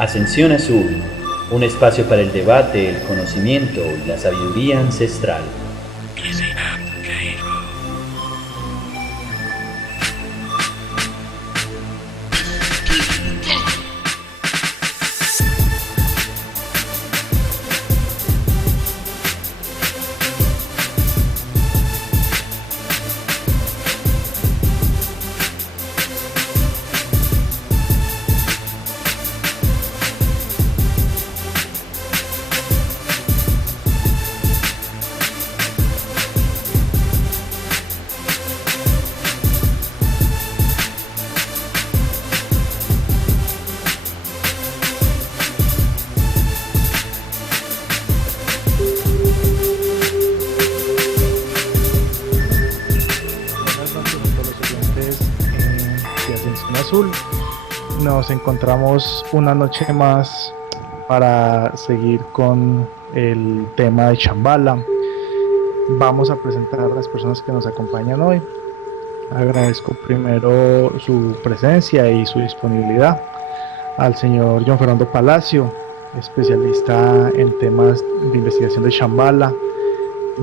Ascensión Azul, un espacio para el debate, el conocimiento y la sabiduría ancestral. Buenas noches a todos los oyentes de Ascensión Azul. Nos encontramos una noche más para seguir con el tema de Shambhala. Vamos a presentar a las personas que nos acompañan hoy. Agradezco primero su presencia y su disponibilidad al señor John Fernando Palacio, especialista en temas de investigación de Shambhala.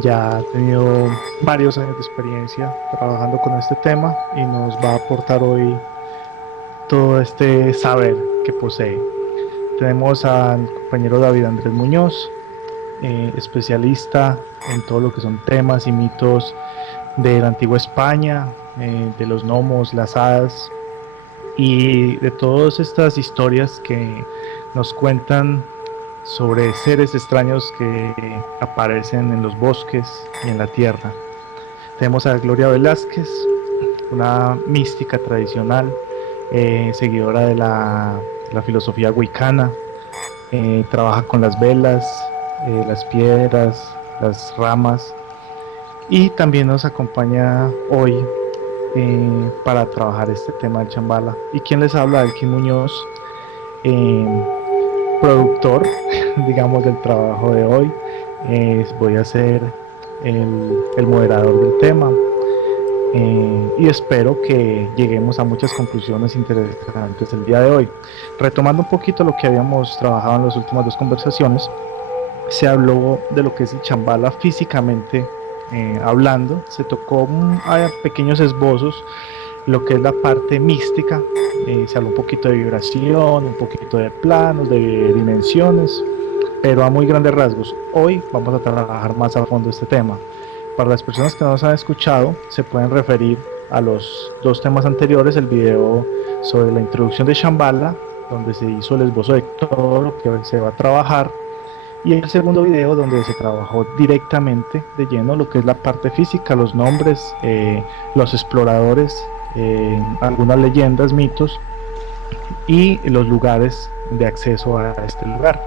Ya ha tenido varios años de experiencia trabajando con este tema y nos va a aportar hoy todo este saber que posee. Tenemos al compañero David Andrés Muñoz, especialista en todo lo que son temas y mitos de la antigua España, de los gnomos, las hadas y de todas estas historias que nos cuentan sobre seres extraños que aparecen en los bosques y en la tierra. Tenemos a Gloria Velázquez, una mística tradicional, seguidora de la filosofía wicana, trabaja con las velas, las piedras, las ramas, y también nos acompaña hoy para trabajar este tema del Shambhala. ¿Y quién les habla? Elkin Muñoz, productor, digamos, del trabajo de hoy. Voy a ser el moderador del tema y espero que lleguemos a muchas conclusiones interesantes el día de hoy. Retomando un poquito lo que habíamos trabajado en las últimas dos conversaciones, se habló de lo que es el Shambhala físicamente hablando, se tocó a pequeños esbozos lo que es la parte mística, se habló un poquito de vibración, un poquito de planos, de dimensiones, pero a muy grandes rasgos. Hoy vamos a trabajar más a fondo este tema. Para las personas que no nos han escuchado, se pueden referir a los dos temas anteriores, el video sobre la introducción de Shambhala, donde se hizo el esbozo de todo lo que se va a trabajar, y el segundo video donde se trabajó directamente de lleno lo que es la parte física, los nombres, los exploradores, algunas leyendas, mitos y los lugares de acceso a este lugar.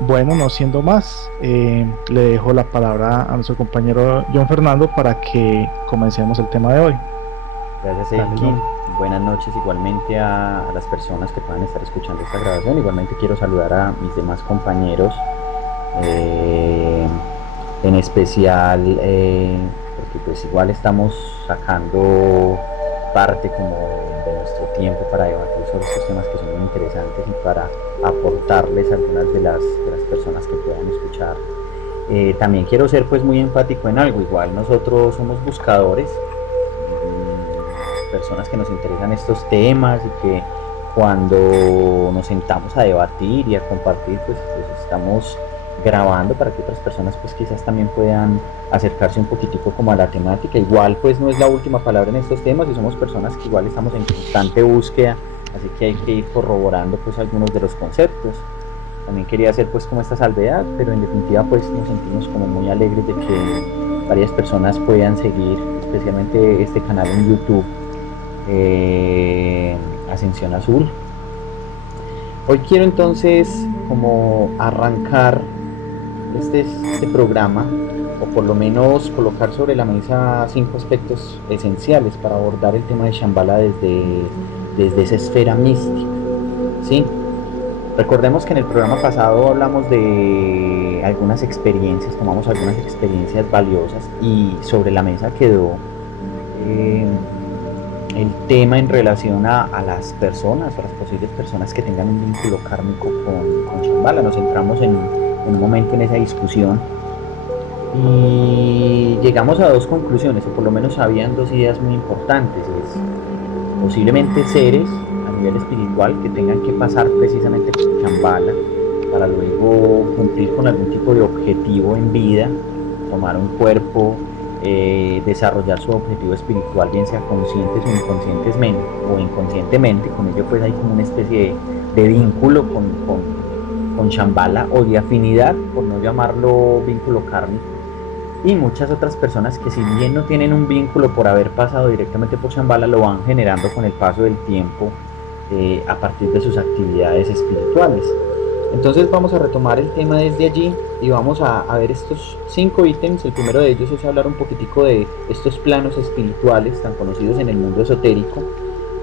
Bueno, no siendo más, le dejo la palabra a nuestro compañero John Fernando para que comencemos el tema de hoy. Gracias, Elkin. Buenas noches igualmente a las personas que puedan estar escuchando esta grabación. Igualmente quiero saludar a mis demás compañeros, en especial porque pues igual estamos sacando parte como de nuestro tiempo para debatir sobre estos temas que son muy interesantes y para aportarles a algunas de las personas que puedan escuchar. También quiero ser pues muy enfático en algo. Igual nosotros somos buscadores, personas que nos interesan estos temas y que cuando nos sentamos a debatir y a compartir pues estamos grabando para que otras personas pues quizás también puedan acercarse un poquitico como a la temática. Igual pues no es la última palabra en estos temas y somos personas que igual estamos en constante búsqueda, así que hay que ir corroborando pues algunos de los conceptos. También quería hacer pues como esta salvedad, pero en definitiva pues nos sentimos como muy alegres de que varias personas puedan seguir especialmente este canal en YouTube, Ascensión Azul. Hoy quiero entonces como arrancar este programa, o por lo menos colocar sobre la mesa 5 aspectos esenciales para abordar el tema de Shambhala desde esa esfera mística, ¿sí? Recordemos que en el programa pasado hablamos de algunas experiencias, tomamos algunas experiencias valiosas y sobre la mesa quedó el tema en relación a las personas, a las posibles personas que tengan un vínculo kármico con Shambhala. Nos centramos en un momento en esa discusión y llegamos a dos conclusiones, o por lo menos habían dos ideas muy importantes. Es posiblemente seres a nivel espiritual que tengan que pasar precisamente por Shambhala para luego cumplir con algún tipo de objetivo en vida, tomar un cuerpo, desarrollar su objetivo espiritual, bien sea conscientes o inconscientemente. Con ello pues hay como una especie de vínculo con Shambhala, o de afinidad, por no llamarlo vínculo kármico. Y muchas otras personas que, si bien no tienen un vínculo por haber pasado directamente por Shambhala, lo van generando con el paso del tiempo, a partir de sus actividades espirituales. Entonces vamos a retomar el tema desde allí y vamos a ver estos 5 ítems. El primero de ellos es hablar un poquitico de estos planos espirituales tan conocidos en el mundo esotérico,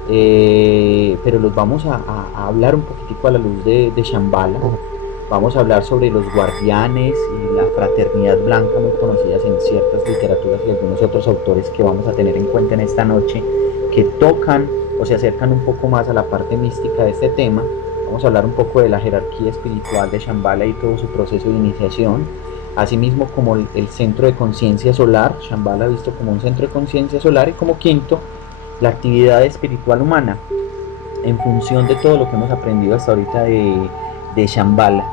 pero los vamos a hablar un poquitico a la luz de Shambhala. Vamos a hablar sobre los guardianes y la fraternidad blanca, muy conocidas en ciertas literaturas y algunos otros autores que vamos a tener en cuenta en esta noche, que tocan o se acercan un poco más a la parte mística de este tema. Vamos a hablar un poco de la jerarquía espiritual de Shambhala y todo su proceso de iniciación, asimismo como el centro de conciencia solar, Shambhala visto como un centro de conciencia solar, y como quinto, la actividad espiritual humana, en función de todo lo que hemos aprendido hasta ahorita de Shambhala.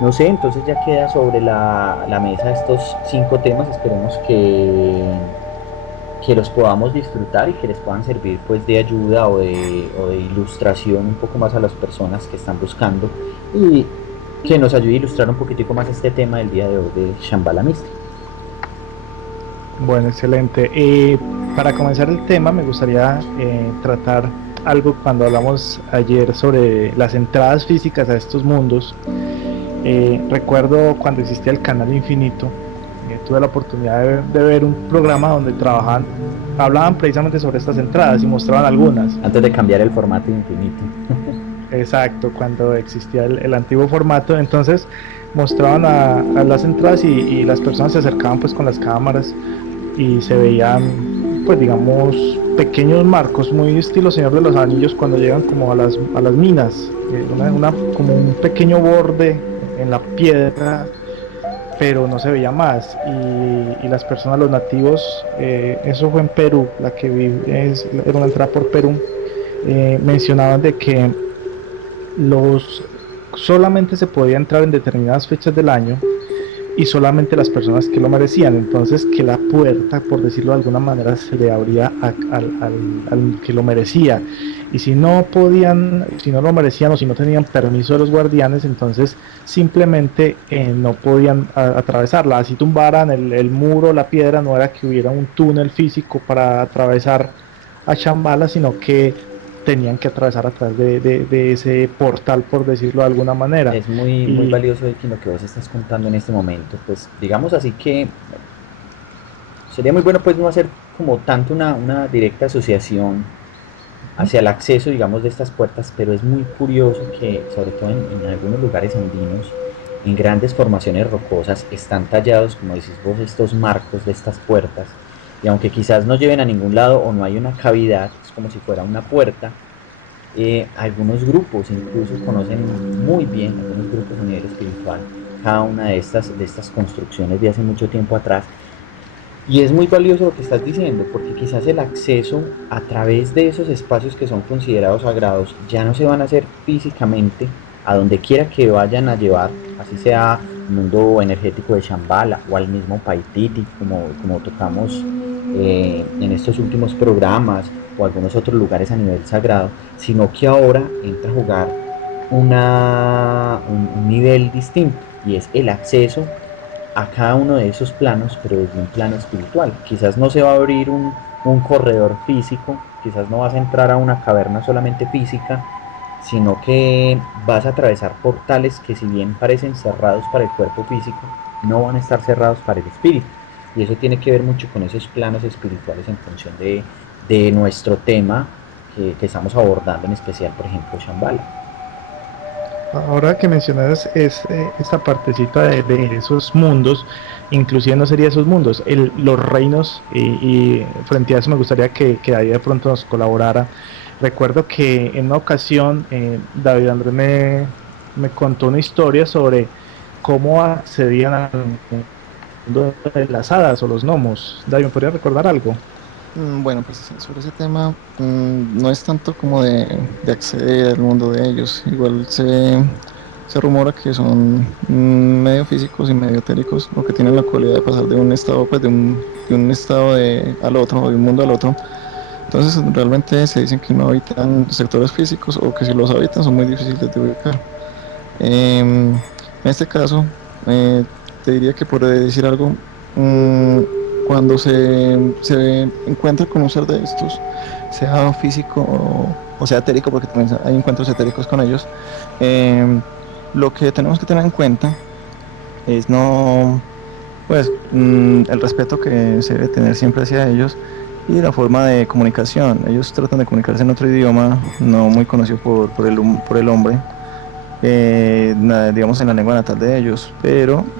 No sé, entonces ya queda sobre la mesa estos 5 temas. Esperemos que los podamos disfrutar y que les puedan servir pues de ayuda o de ilustración un poco más a las personas que están buscando, y que nos ayude a ilustrar un poquitico más este tema del día de hoy de Shambhala Mística. Bueno, excelente. Para comenzar el tema, me gustaría tratar algo cuando hablamos ayer sobre las entradas físicas a estos mundos. Recuerdo cuando existía el Canal Infinito, tuve la oportunidad de ver un programa donde hablaban precisamente sobre estas entradas y mostraban algunas. Antes de cambiar el formato infinito. Exacto, cuando existía el antiguo formato, entonces mostraban a las entradas y las personas se acercaban pues con las cámaras y se veían pues digamos pequeños marcos muy estilo Señor de los Anillos, cuando llegan como a las minas, como un pequeño borde en la piedra, pero no se veía más, y las personas, los nativos, eso fue en Perú, era una entrada por Perú, mencionaban de que solamente se podía entrar en determinadas fechas del año y solamente las personas que lo merecían. Entonces, que la puerta, por decirlo de alguna manera, se le abría al que lo merecía, y si no lo merecían o si no tenían permiso de los guardianes, entonces simplemente no podían atravesarla. Así tumbaran el muro, la piedra, no era que hubiera un túnel físico para atravesar a Shambhala, sino que tenían que atravesar a través de ese portal, por decirlo de alguna manera. Es muy valioso lo que vos estás contando en este momento. Pues digamos así que sería muy bueno pues no hacer como tanto una directa asociación hacia el acceso, digamos, de estas puertas, pero es muy curioso que, sobre todo en algunos lugares andinos, en grandes formaciones rocosas, están tallados, como decís vos, estos marcos de estas puertas, y aunque quizás no lleven a ningún lado o no hay una cavidad, es como si fuera una puerta. Algunos grupos incluso conocen muy bien, algunos grupos a nivel espiritual, cada una de estas construcciones de hace mucho tiempo atrás. Y es muy valioso lo que estás diciendo, porque quizás el acceso a través de esos espacios que son considerados sagrados ya no se van a hacer físicamente a donde quiera que vayan a llevar, así sea mundo energético de Shambhala o al mismo Paititi, como tocamos en estos últimos programas, o algunos otros lugares a nivel sagrado, sino que ahora entra a jugar un nivel distinto, y es el acceso a cada uno de esos planos, pero desde un plano espiritual. Quizás no se va a abrir un corredor físico, quizás no vas a entrar a una caverna solamente física, sino que vas a atravesar portales que, si bien parecen cerrados para el cuerpo físico, no van a estar cerrados para el espíritu. Y eso tiene que ver mucho con esos planos espirituales en función de nuestro tema que estamos abordando, en especial, por ejemplo, Shambhala. Ahora que mencionas esta partecita de esos mundos, inclusive no sería esos mundos, los reinos, y frente a eso me gustaría que ahí de pronto nos colaborara. Recuerdo que en una ocasión David Andrés me contó una historia sobre cómo accedían al mundo de las hadas o los gnomos. David, ¿me podría recordar algo? Bueno, pues sobre ese tema no es tanto como de acceder al mundo de ellos. Igual se rumora que son medio físicos y medio etéricos, o que tienen la cualidad de pasar de un estado, pues de un estado al otro, o de un mundo al otro. Entonces realmente se dicen que no habitan sectores físicos, o que si los habitan son muy difíciles de ubicar. En este caso, eh, te diría que por decir algo, mm, cuando se encuentra con un ser de estos, sea físico o sea etérico, porque también hay encuentros etéricos con ellos, eh, lo que tenemos que tener en cuenta es no, pues, el respeto que se debe tener siempre hacia ellos y la forma de comunicación. Ellos tratan de comunicarse en otro idioma no muy conocido por el hombre, digamos en la lengua natal de ellos, pero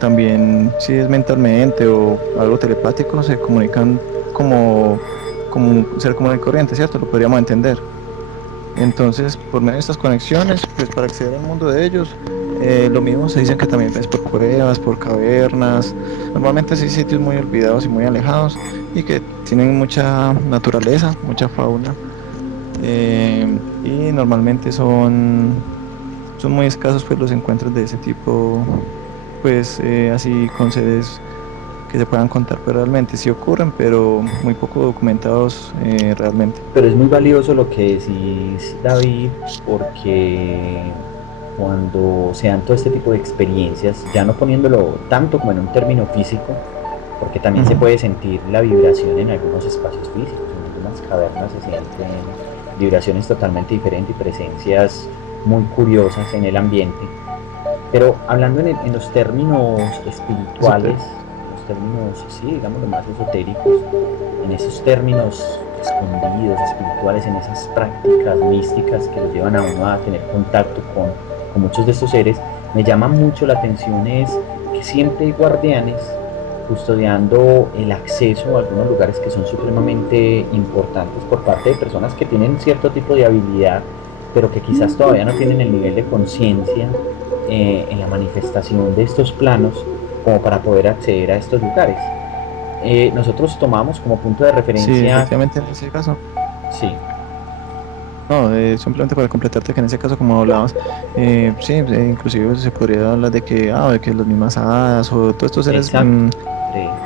también si es mentalmente o algo telepático, se comunican como un ser común y corriente, ¿cierto? Lo podríamos entender. Entonces, por medio de estas conexiones, pues para acceder al mundo de ellos, lo mismo se dicen que también es por cuevas, por cavernas, normalmente sí sitios muy olvidados y muy alejados y que tienen mucha naturaleza, mucha fauna, y normalmente son muy escasos pues los encuentros de ese tipo, pues así con seres que se puedan contar, pero realmente sí ocurren, pero muy poco documentados realmente. Pero es muy valioso lo que decís, David, porque cuando se dan todo este tipo de experiencias, ya no poniéndolo tanto como en un término físico, porque también se Ujú. puede sentir la vibración en algunos espacios físicos, en algunas cavernas se sienten vibraciones totalmente diferentes y presencias muy curiosas en el ambiente. Pero hablando en los términos espirituales, Esotérico. los términos, sí, digamos, los más esotéricos, en esos términos escondidos, espirituales, en esas prácticas místicas que los llevan a uno a tener contacto con muchos de estos seres, me llama mucho la atención es que siempre hay guardianes custodiando el acceso a algunos lugares que son supremamente importantes por parte de personas que tienen cierto tipo de habilidad, pero que quizás todavía no tienen el nivel de conciencia en la manifestación de estos planos como para poder acceder a estos lugares. Nosotros tomamos como punto de Sí, referencia, efectivamente en ese caso. sí, No, simplemente para completarte que en ese caso, como hablabas, sí, inclusive se podría hablar de que, de que las mismas hadas o todos estos seres exacto,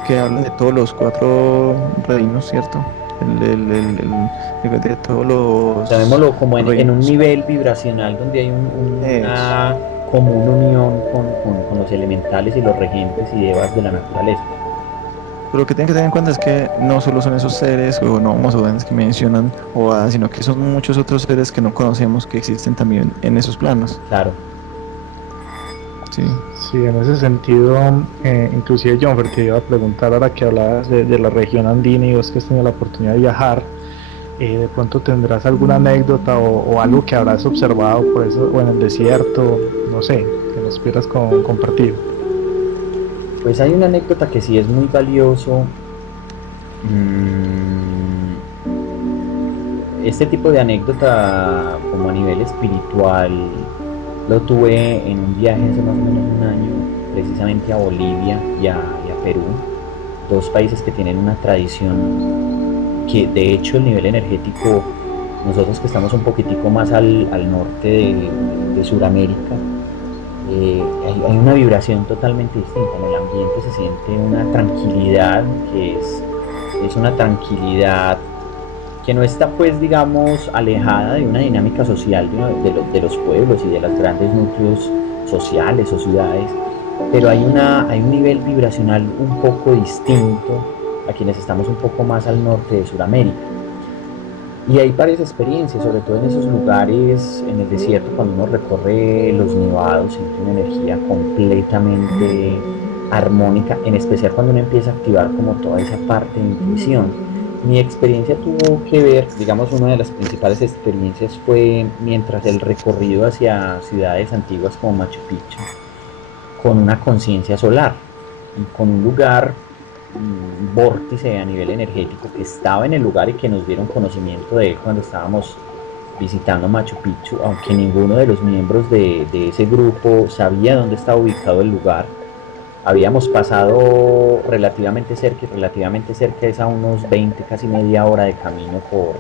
que hablan de todos los cuatro reinos, ¿cierto? De todos los llamémoslo como en un reinos. nivel vibracional donde hay Eso. una común unión con los elementales y los regentes y devas de la naturaleza. Pero lo que tienen que tener en cuenta es que no solo son esos seres o gnomos o duendes que mencionan o hadas, sino que son muchos otros seres que no conocemos que existen también en esos planos. Claro, Sí. Sí, en ese sentido, inclusive John, te iba a preguntar ahora que hablabas de la región andina y vos que has tenido la oportunidad de viajar, de pronto tendrás alguna anécdota o algo que habrás observado por eso, o en el desierto, no sé, que nos quieras compartir. pues hay una anécdota que sí es muy valioso. Este tipo de anécdota como a nivel espiritual lo tuve en un viaje hace más o menos un año, precisamente a Bolivia y a Perú, dos países que tienen una tradición que de hecho el nivel energético, nosotros que estamos un poquitico más al norte de Sudamérica, hay una vibración totalmente distinta, en el ambiente se siente una tranquilidad que es una tranquilidad que no está pues digamos alejada de una dinámica social de los pueblos y de los grandes núcleos sociales o ciudades, pero hay un nivel vibracional un poco distinto a quienes estamos un poco más al norte de Sudamérica. Y hay varias experiencias, sobre todo en esos lugares, en el desierto, cuando uno recorre los nevados, siente una energía completamente armónica, en especial cuando uno empieza a activar como toda esa parte de intuición. Mi experiencia tuvo que ver, digamos, una de las principales experiencias fue mientras el recorrido hacia ciudades antiguas como Machu Picchu, con una conciencia solar y con un lugar, un vórtice a nivel energético que estaba en el lugar y que nos dieron conocimiento de él cuando estábamos visitando Machu Picchu, aunque ninguno de los miembros de ese grupo sabía dónde estaba ubicado el lugar. Habíamos pasado relativamente cerca, y relativamente cerca es a unos 20, casi media hora de camino por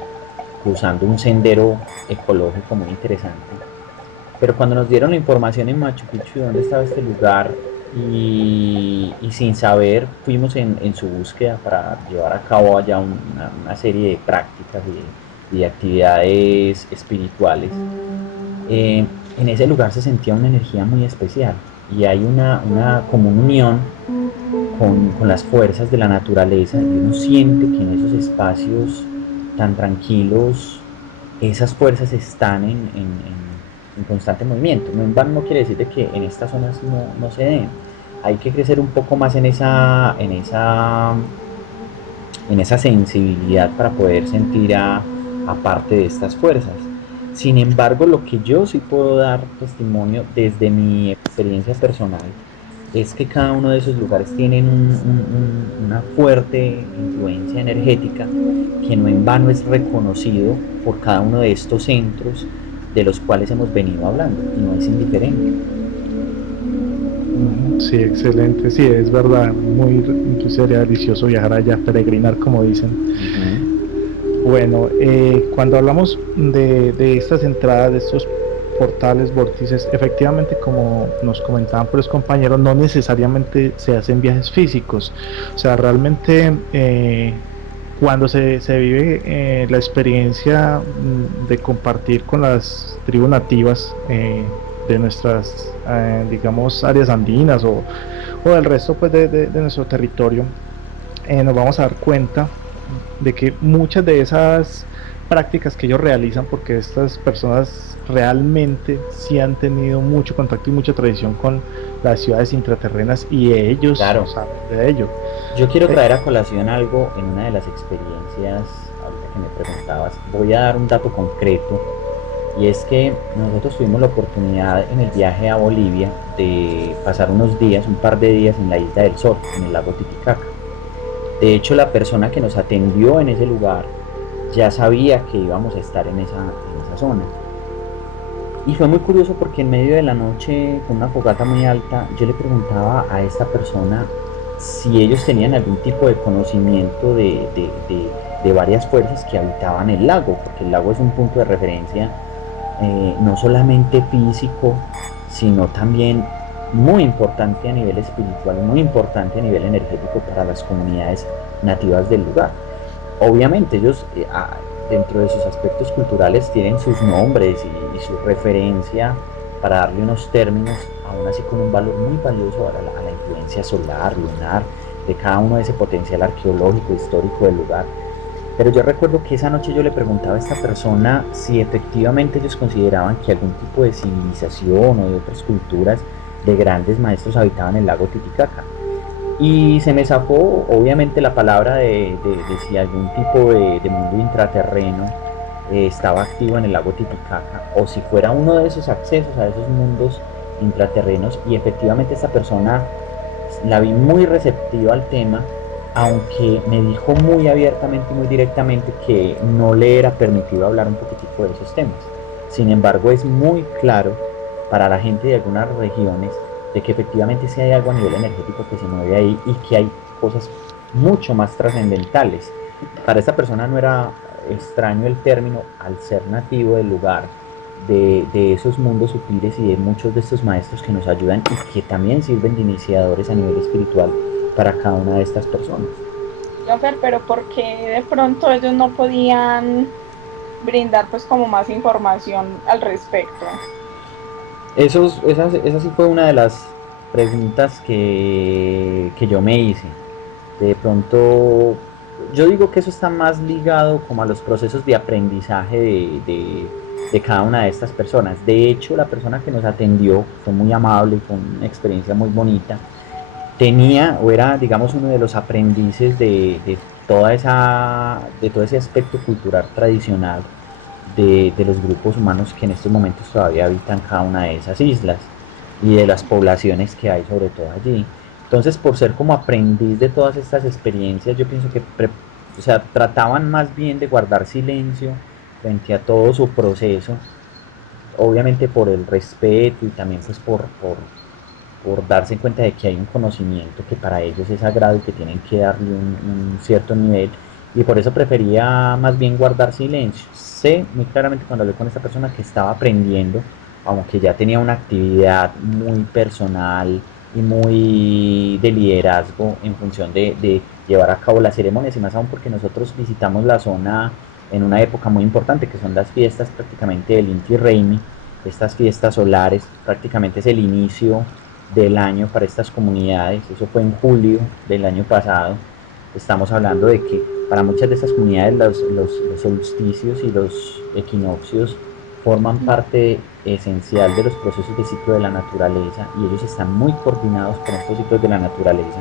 cruzando un sendero ecológico muy interesante. Pero cuando nos dieron la información en Machu Picchu de dónde estaba este lugar y sin saber fuimos en su búsqueda para llevar a cabo allá una serie de prácticas y de actividades espirituales, eh, en ese lugar se sentía una energía muy especial y hay una como una unión con las fuerzas de la naturaleza y uno siente que en esos espacios tan tranquilos esas fuerzas están en constante movimiento. No en vano no quiere decir de que en estas zonas no se den. Hay que crecer un poco más en esa sensibilidad para poder sentir a parte de estas fuerzas. Sin embargo, lo que yo sí puedo dar testimonio desde mi experiencia personal es que cada uno de esos lugares tienen una fuerte influencia energética que no en vano es reconocido por cada uno de estos centros de los cuales hemos venido hablando y no es indiferente. Sí, excelente, sí, es verdad, incluso sería delicioso viajar allá, peregrinar como dicen. Uh-huh. Bueno, cuando hablamos de estas entradas, de estos portales, vórtices, efectivamente, como nos comentaban por los compañeros, no necesariamente se hacen viajes físicos. O sea, realmente cuando se vive la experiencia de compartir con las tribus nativas de nuestras, digamos, áreas andinas o del resto pues, de nuestro territorio, nos vamos a dar cuenta de que muchas de esas prácticas que ellos realizan, porque estas personas realmente sí han tenido mucho contacto y mucha tradición con las ciudades intraterrenas y ellos Claro, saben de ello. yo quiero traer a colación algo en una de las experiencias, ahorita que me preguntabas, voy a dar un dato concreto y es que nosotros tuvimos la oportunidad en el viaje a Bolivia de pasar unos días, un par de días en la Isla del Sol, en el lago Titicaca. De hecho, la persona que nos atendió en ese lugar ya sabía que íbamos a estar en esa zona. Y fue muy curioso porque en medio de la noche, con una fogata muy alta, yo le preguntaba a esta persona si ellos tenían algún tipo de conocimiento de varias fuerzas que habitaban el lago, porque el lago es un punto de referencia no solamente físico, sino también muy importante a nivel espiritual, muy importante a nivel energético para las comunidades nativas del lugar. Obviamente ellos dentro de sus aspectos culturales tienen sus nombres y su referencia para darle unos términos, aún así con un valor muy valioso a la influencia solar, lunar, de cada uno de ese potencial arqueológico, histórico del lugar. Pero yo recuerdo que esa noche yo le preguntaba a esta persona si efectivamente ellos consideraban que algún tipo de civilización o de otras culturas de grandes maestros habitaban el lago Titicaca. Y se me zafó obviamente la palabra de si algún tipo de mundo intraterreno estaba activo en el lago Titicaca o si fuera uno de esos accesos a esos mundos intraterrenos y efectivamente esta persona la vi muy receptiva al tema, aunque me dijo muy abiertamente y muy directamente que no le era permitido hablar un poquitico de esos temas. Sin embargo, es muy claro para la gente de algunas regiones de que efectivamente sí hay algo a nivel energético que se mueve ahí y que hay cosas mucho más trascendentales. Para esta persona no era extraño el término al ser nativo del lugar, de esos mundos sutiles y de muchos de estos maestros que nos ayudan y que también sirven de iniciadores a nivel espiritual para cada una de estas personas. Jonfer, pero ¿por qué de pronto ellos no podían brindar pues como más información al respecto? Esa sí fue una de las preguntas que yo me hice. De pronto, yo digo que eso está más ligado como a los procesos de aprendizaje de cada una de estas personas. De hecho, la persona que nos atendió fue muy amable, fue una experiencia muy bonita. Tenía o era, digamos, uno de los aprendices de todo ese aspecto cultural tradicional de los grupos humanos que en estos momentos todavía habitan cada una de esas islas y de las poblaciones que hay sobre todo allí. Entonces, por ser como aprendiz de todas estas experiencias, yo pienso que o sea, trataban más bien de guardar silencio frente a todo su proceso, obviamente por el respeto y también pues por darse cuenta de que hay un conocimiento que para ellos es sagrado y que tienen que darle un cierto nivel, y por eso prefería más bien guardar silencio. Sé muy claramente cuando hablé con esta persona que estaba aprendiendo, aunque ya tenía una actividad muy personal y muy de liderazgo en función de llevar a cabo las ceremonias, y más aún porque nosotros visitamos la zona en una época muy importante que son las fiestas prácticamente del Inti Raymi, estas fiestas solares, prácticamente es el inicio del año para estas comunidades. Eso fue en julio del año pasado. Estamos hablando de que para muchas de estas comunidades los solsticios y los equinoccios forman parte esencial de los procesos de ciclo de la naturaleza, y ellos están muy coordinados con estos ciclos de la naturaleza.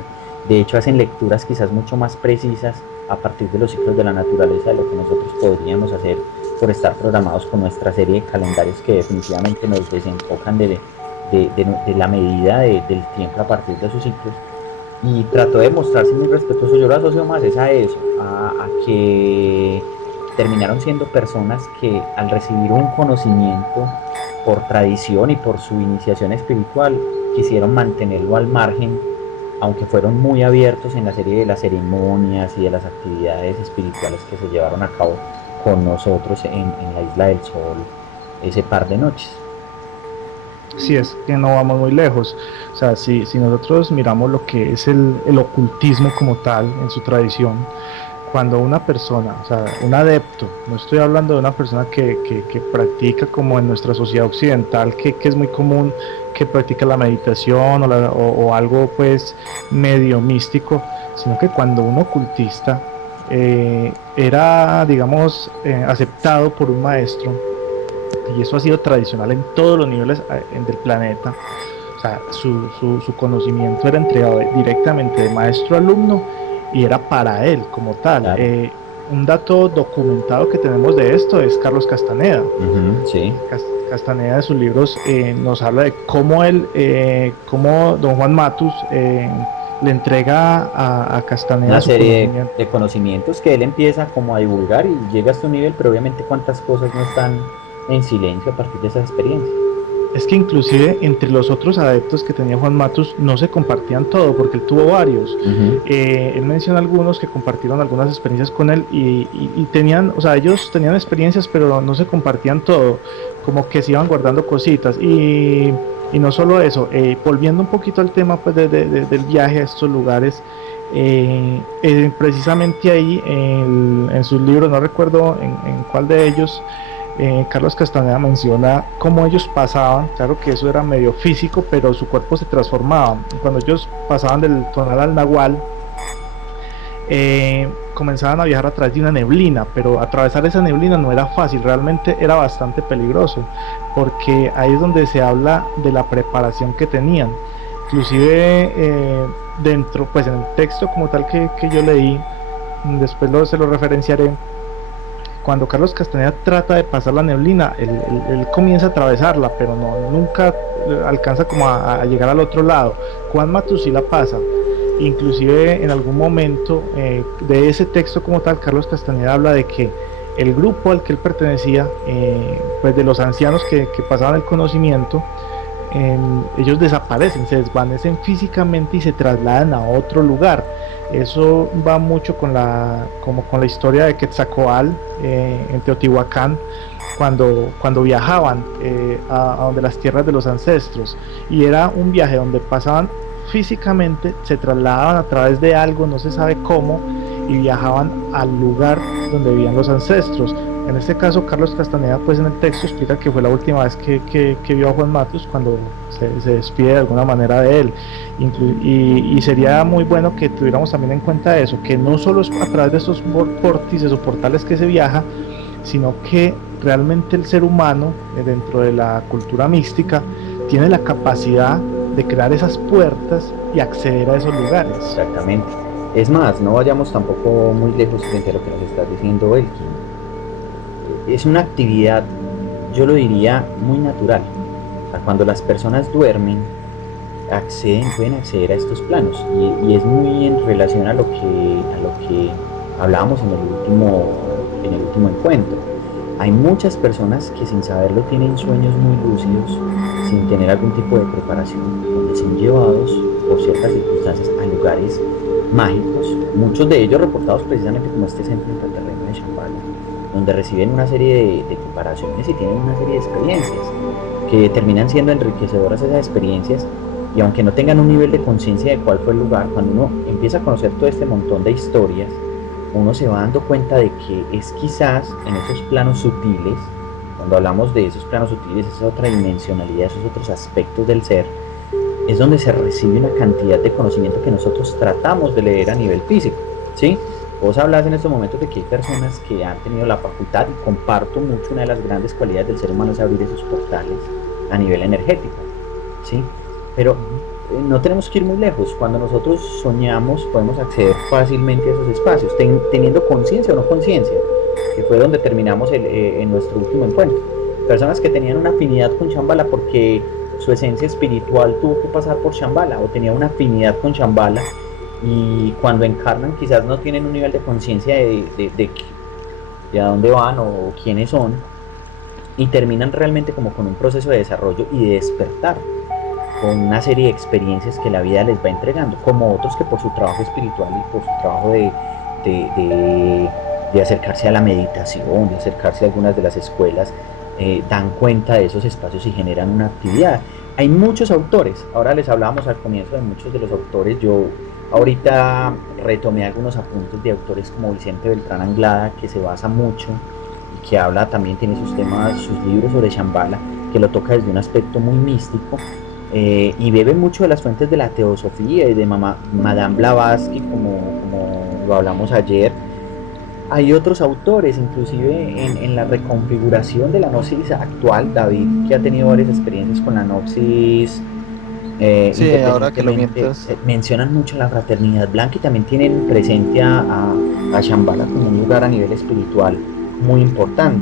De hecho, hacen lecturas quizás mucho más precisas a partir de los ciclos de la naturaleza de lo que nosotros podríamos hacer por estar programados con nuestra serie de calendarios que definitivamente nos desenfocan de la medida del tiempo a partir de sus ciclos. Y trató de mostrarse muy respetuoso. Yo lo asocio más es a eso, a que terminaron siendo personas que al recibir un conocimiento por tradición y por su iniciación espiritual quisieron mantenerlo al margen, aunque fueron muy abiertos en la serie de las ceremonias y de las actividades espirituales que se llevaron a cabo con nosotros en la Isla del Sol ese par de noches. Si es que no vamos muy lejos, o sea, si nosotros miramos lo que es el ocultismo como tal en su tradición, cuando una persona, o sea, un adepto, no estoy hablando de una persona que practica como en nuestra sociedad occidental, que es muy común, que practica la meditación o algo pues medio místico, sino que cuando un ocultista era, digamos, aceptado por un maestro, y eso ha sido tradicional en todos los niveles del planeta. O sea, su conocimiento era entregado directamente de maestro a alumno y era para él como tal. Claro. Un dato documentado que tenemos de esto es Carlos Castaneda. Sí. Castaneda de sus libros nos habla de cómo cómo don Juan Matus le entrega a Castaneda Una su serie conocimiento. de conocimientos que él empieza como a divulgar y llega a este nivel, pero obviamente cuántas cosas no están en silencio a partir de esas experiencias. Es que inclusive entre los otros adeptos que tenía Juan Matus no se compartían todo, porque él tuvo varios. Él menciona algunos que compartieron algunas experiencias con él y tenían, o sea, ellos tenían experiencias, pero no se compartían todo, como que se iban guardando cositas. Y no solo eso, volviendo un poquito al tema pues, del viaje a estos lugares, precisamente ahí en sus libros, no recuerdo en cuál de ellos, Carlos Castaneda menciona cómo ellos pasaban, claro que eso era medio físico, pero su cuerpo se transformaba. Cuando ellos pasaban del tonal al nahual, comenzaban a viajar a través de una neblina, pero atravesar esa neblina no era fácil, realmente era bastante peligroso, porque ahí es donde se habla de la preparación que tenían. Inclusive dentro, pues en el texto como tal que yo leí, después se lo referenciaré. Cuando Carlos Castaneda trata de pasar la neblina, él comienza a atravesarla, pero nunca alcanza como a llegar al otro lado. Juan Matus sí la pasa. Inclusive en algún momento de ese texto como tal, Carlos Castaneda habla de que el grupo al que él pertenecía, pues de los ancianos que pasaban el conocimiento, ellos desaparecen, se desvanecen físicamente y se trasladan a otro lugar. Eso va mucho con la historia de Quetzalcóatl en Teotihuacán, cuando viajaban a donde las tierras de los ancestros, y era un viaje donde pasaban físicamente, se trasladaban a través de algo, no se sabe cómo, y viajaban al lugar donde vivían los ancestros. En este caso, Carlos Castaneda, pues en el texto explica que fue la última vez que vio a Juan Matus, cuando se despide de alguna manera de él. Y sería muy bueno que tuviéramos también en cuenta eso, que no solo es a través de estos vórtices o portales que se viaja, sino que realmente el ser humano, dentro de la cultura mística, tiene la capacidad de crear esas puertas y acceder a esos lugares. Exactamente. Es más, no vayamos tampoco muy lejos frente a lo que nos está diciendo Elkin. Es una actividad, yo lo diría, muy natural. O sea, cuando las personas duermen, pueden acceder a estos planos y es muy en relación a lo que hablábamos en el último encuentro. Hay muchas personas que sin saberlo tienen sueños muy lúcidos, sin tener algún tipo de preparación, donde son llevados por ciertas circunstancias a lugares mágicos, muchos de ellos reportados precisamente como este centro intraterreno de Shambhala, donde reciben una serie de preparaciones y tienen una serie de experiencias que terminan siendo enriquecedoras esas experiencias y aunque no tengan un nivel de conciencia de cuál fue el lugar, cuando uno empieza a conocer todo este montón de historias, uno se va dando cuenta de que es quizás en esos planos sutiles, cuando hablamos de esos planos sutiles, esa otra dimensionalidad, esos otros aspectos del ser, es donde se recibe una cantidad de conocimiento que nosotros tratamos de leer a nivel físico, ¿sí? Vos hablas en estos momentos de que hay personas que han tenido la facultad, y comparto mucho, una de las grandes cualidades del ser humano es abrir esos portales a nivel energético, ¿sí? Pero no tenemos que ir muy lejos. Cuando nosotros soñamos podemos acceder fácilmente a esos espacios, teniendo conciencia o no conciencia, que fue donde terminamos en nuestro último encuentro. Personas que tenían una afinidad con Shambhala porque su esencia espiritual tuvo que pasar por Shambhala o tenía una afinidad con Shambhala y cuando encarnan quizás no tienen un nivel de conciencia de a dónde van o quiénes son y terminan realmente como con un proceso de desarrollo y de despertar con una serie de experiencias que la vida les va entregando, como otros que por su trabajo espiritual y por su trabajo de, de, de acercarse a la meditación, de acercarse a algunas de las escuelas, dan cuenta de esos espacios y generan una actividad. Hay muchos autores, ahora les hablábamos al comienzo de muchos de los autores, yo ahorita retomé algunos apuntes de autores como Vicente Beltrán Anglada, que se basa mucho y que habla, también tiene sus temas, sus libros sobre Shambhala, que lo toca desde un aspecto muy místico, y bebe mucho de las fuentes de la teosofía y de Madame Blavatsky, como lo hablamos ayer. Hay otros autores, inclusive en la reconfiguración de la gnosis actual, David, que ha tenido varias experiencias con la gnosis, Sí, ahora que lo independientemente, mientas, mencionan mucho la fraternidad blanca y también tienen presente a Shambhala como un lugar a nivel espiritual muy importante.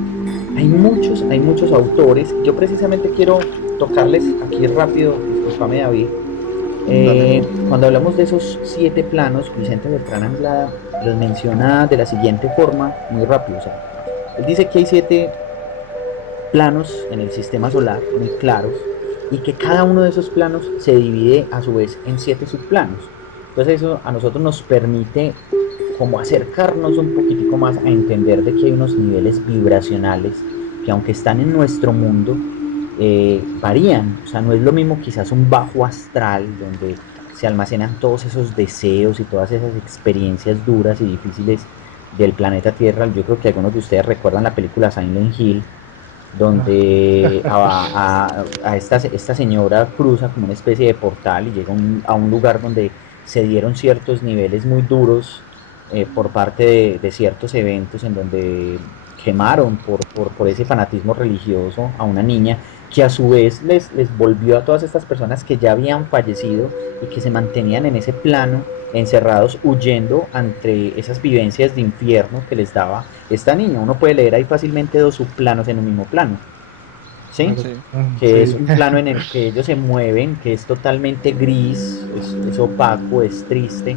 Hay muchos autores. Yo precisamente quiero tocarles aquí rápido, discúlpame David, dale. cuando hablamos de esos 7 planos, Vicente Beltrán Anglada los menciona de la siguiente forma, muy rápido. O sea, él dice que hay 7 planos en el sistema solar, muy claros, y que cada uno de esos planos se divide a su vez en 7 subplanos. Entonces eso a nosotros nos permite como acercarnos un poquitico más a entender de que hay unos niveles vibracionales que aunque están en nuestro mundo, varían. O sea, no es lo mismo quizás un bajo astral donde se almacenan todos esos deseos y todas esas experiencias duras y difíciles del planeta Tierra. Yo creo que algunos de ustedes recuerdan la película Silent Hill, donde esta señora cruza como una especie de portal y llega a un lugar donde se dieron ciertos niveles muy duros, por parte de ciertos eventos en donde quemaron por ese fanatismo religioso a una niña que a su vez les volvió a todas estas personas que ya habían fallecido y que se mantenían en ese plano encerrados huyendo ante esas vivencias de infierno que les daba esta niña. Uno puede leer ahí fácilmente 2 subplanos en un mismo plano, ¿sí? Claro. Sí, Que es Sí. un plano en el que ellos se mueven, que es totalmente gris, es opaco, es triste,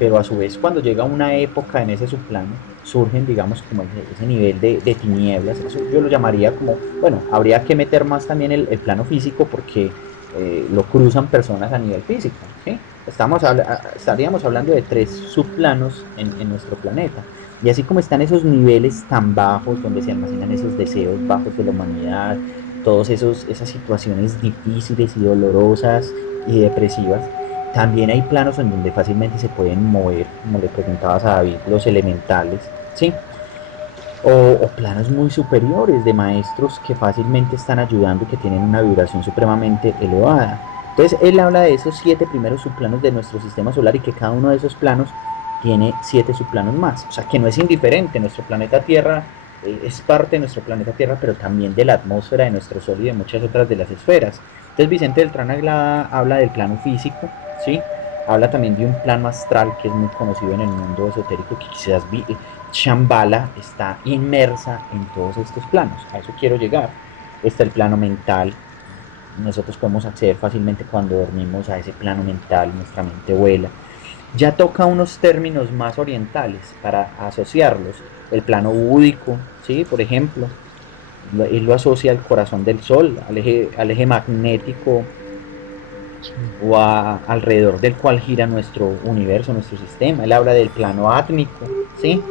pero a su vez cuando llega una época en ese subplano, surgen, digamos, como ese nivel de tinieblas. Eso yo lo llamaría como, bueno, habría que meter más también el plano físico porque lo cruzan personas a nivel físico, ¿sí? Estaríamos hablando de 3 subplanos en nuestro planeta. Y así como están esos niveles tan bajos donde se almacenan esos deseos bajos de la humanidad, todas esas situaciones difíciles y dolorosas y depresivas, también hay planos en donde fácilmente se pueden mover, como le preguntabas a David, los elementales, ¿sí? O planos muy superiores de maestros que fácilmente están ayudando y que tienen una vibración supremamente elevada. Entonces él habla de esos 7 primeros subplanos de nuestro sistema solar y que cada uno de esos planos tiene 7 subplanos más. O sea que no es indiferente, nuestro planeta Tierra es parte de nuestro planeta Tierra, pero también de la atmósfera de nuestro Sol y de muchas otras de las esferas. Entonces Vicente Beltrán Aglada habla del plano físico, ¿sí? habla también de un plano astral que es muy conocido en el mundo esotérico, que quizás Shambhala está inmersa en todos estos planos. A eso quiero llegar. Está el plano mental. Nosotros podemos acceder fácilmente cuando dormimos a ese plano mental, nuestra mente vuela. Ya toca unos términos más orientales para asociarlos. El plano búdico, ¿sí? Por ejemplo, él lo asocia al corazón del sol, al eje magnético Sí. alrededor del cual gira nuestro universo, nuestro sistema. Él habla del plano átmico, ¿sí?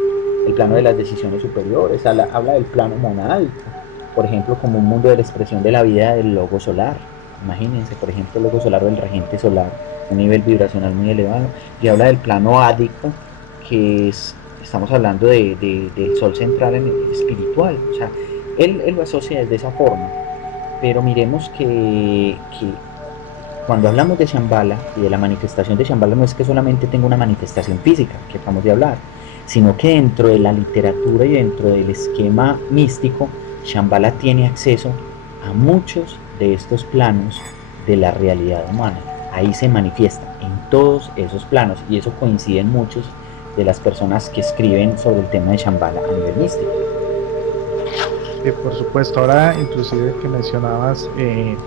El plano de las decisiones superiores, habla del plano monádico, por ejemplo, como un mundo de la expresión de la vida del logo solar. Imagínense, por ejemplo, el logo solar o el regente solar, un nivel vibracional muy elevado. Y habla del plano ádico, que estamos hablando del sol central en el espiritual. O sea, él lo asocia de esa forma. Pero miremos que cuando hablamos de Shambhala y de la manifestación de Shambhala, no es que solamente tenga una manifestación física, que acabamos de hablar, sino que dentro de la literatura y dentro del esquema místico, Shambhala tiene acceso a muchos de estos planos de la realidad humana. Ahí se manifiesta en todos esos planos, y eso coincide en muchos de las personas que escriben sobre el tema de Shambhala a nivel místico. Sí, por supuesto. Ahora, inclusive que mencionabas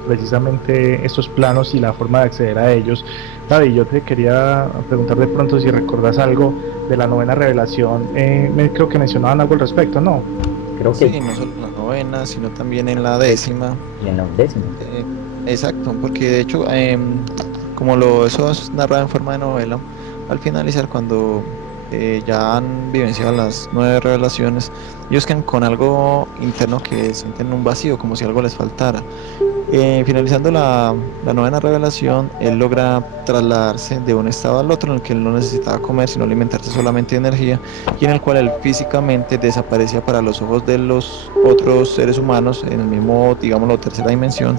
precisamente estos planos y la forma de acceder a ellos, David, yo te quería preguntar de pronto si recuerdas algo de la novena revelación. Creo que mencionaban algo al respecto, ¿no? Creo que Sí, no solo en la novena, sino también en la décima. y en la undécima. Eh, exacto, porque de hecho, eso es narrado en forma de novela, al finalizar, cuando ya han vivenciado las 9 revelaciones, ellos quedan con algo interno que sienten un vacío, como si algo les faltara. Finalizando la novena revelación, él logra trasladarse de un estado al otro en el que él no necesitaba comer, sino alimentarse solamente de energía, y en el cual él físicamente desaparecía para los ojos de los otros seres humanos en el mismo, digámoslo, tercera dimensión.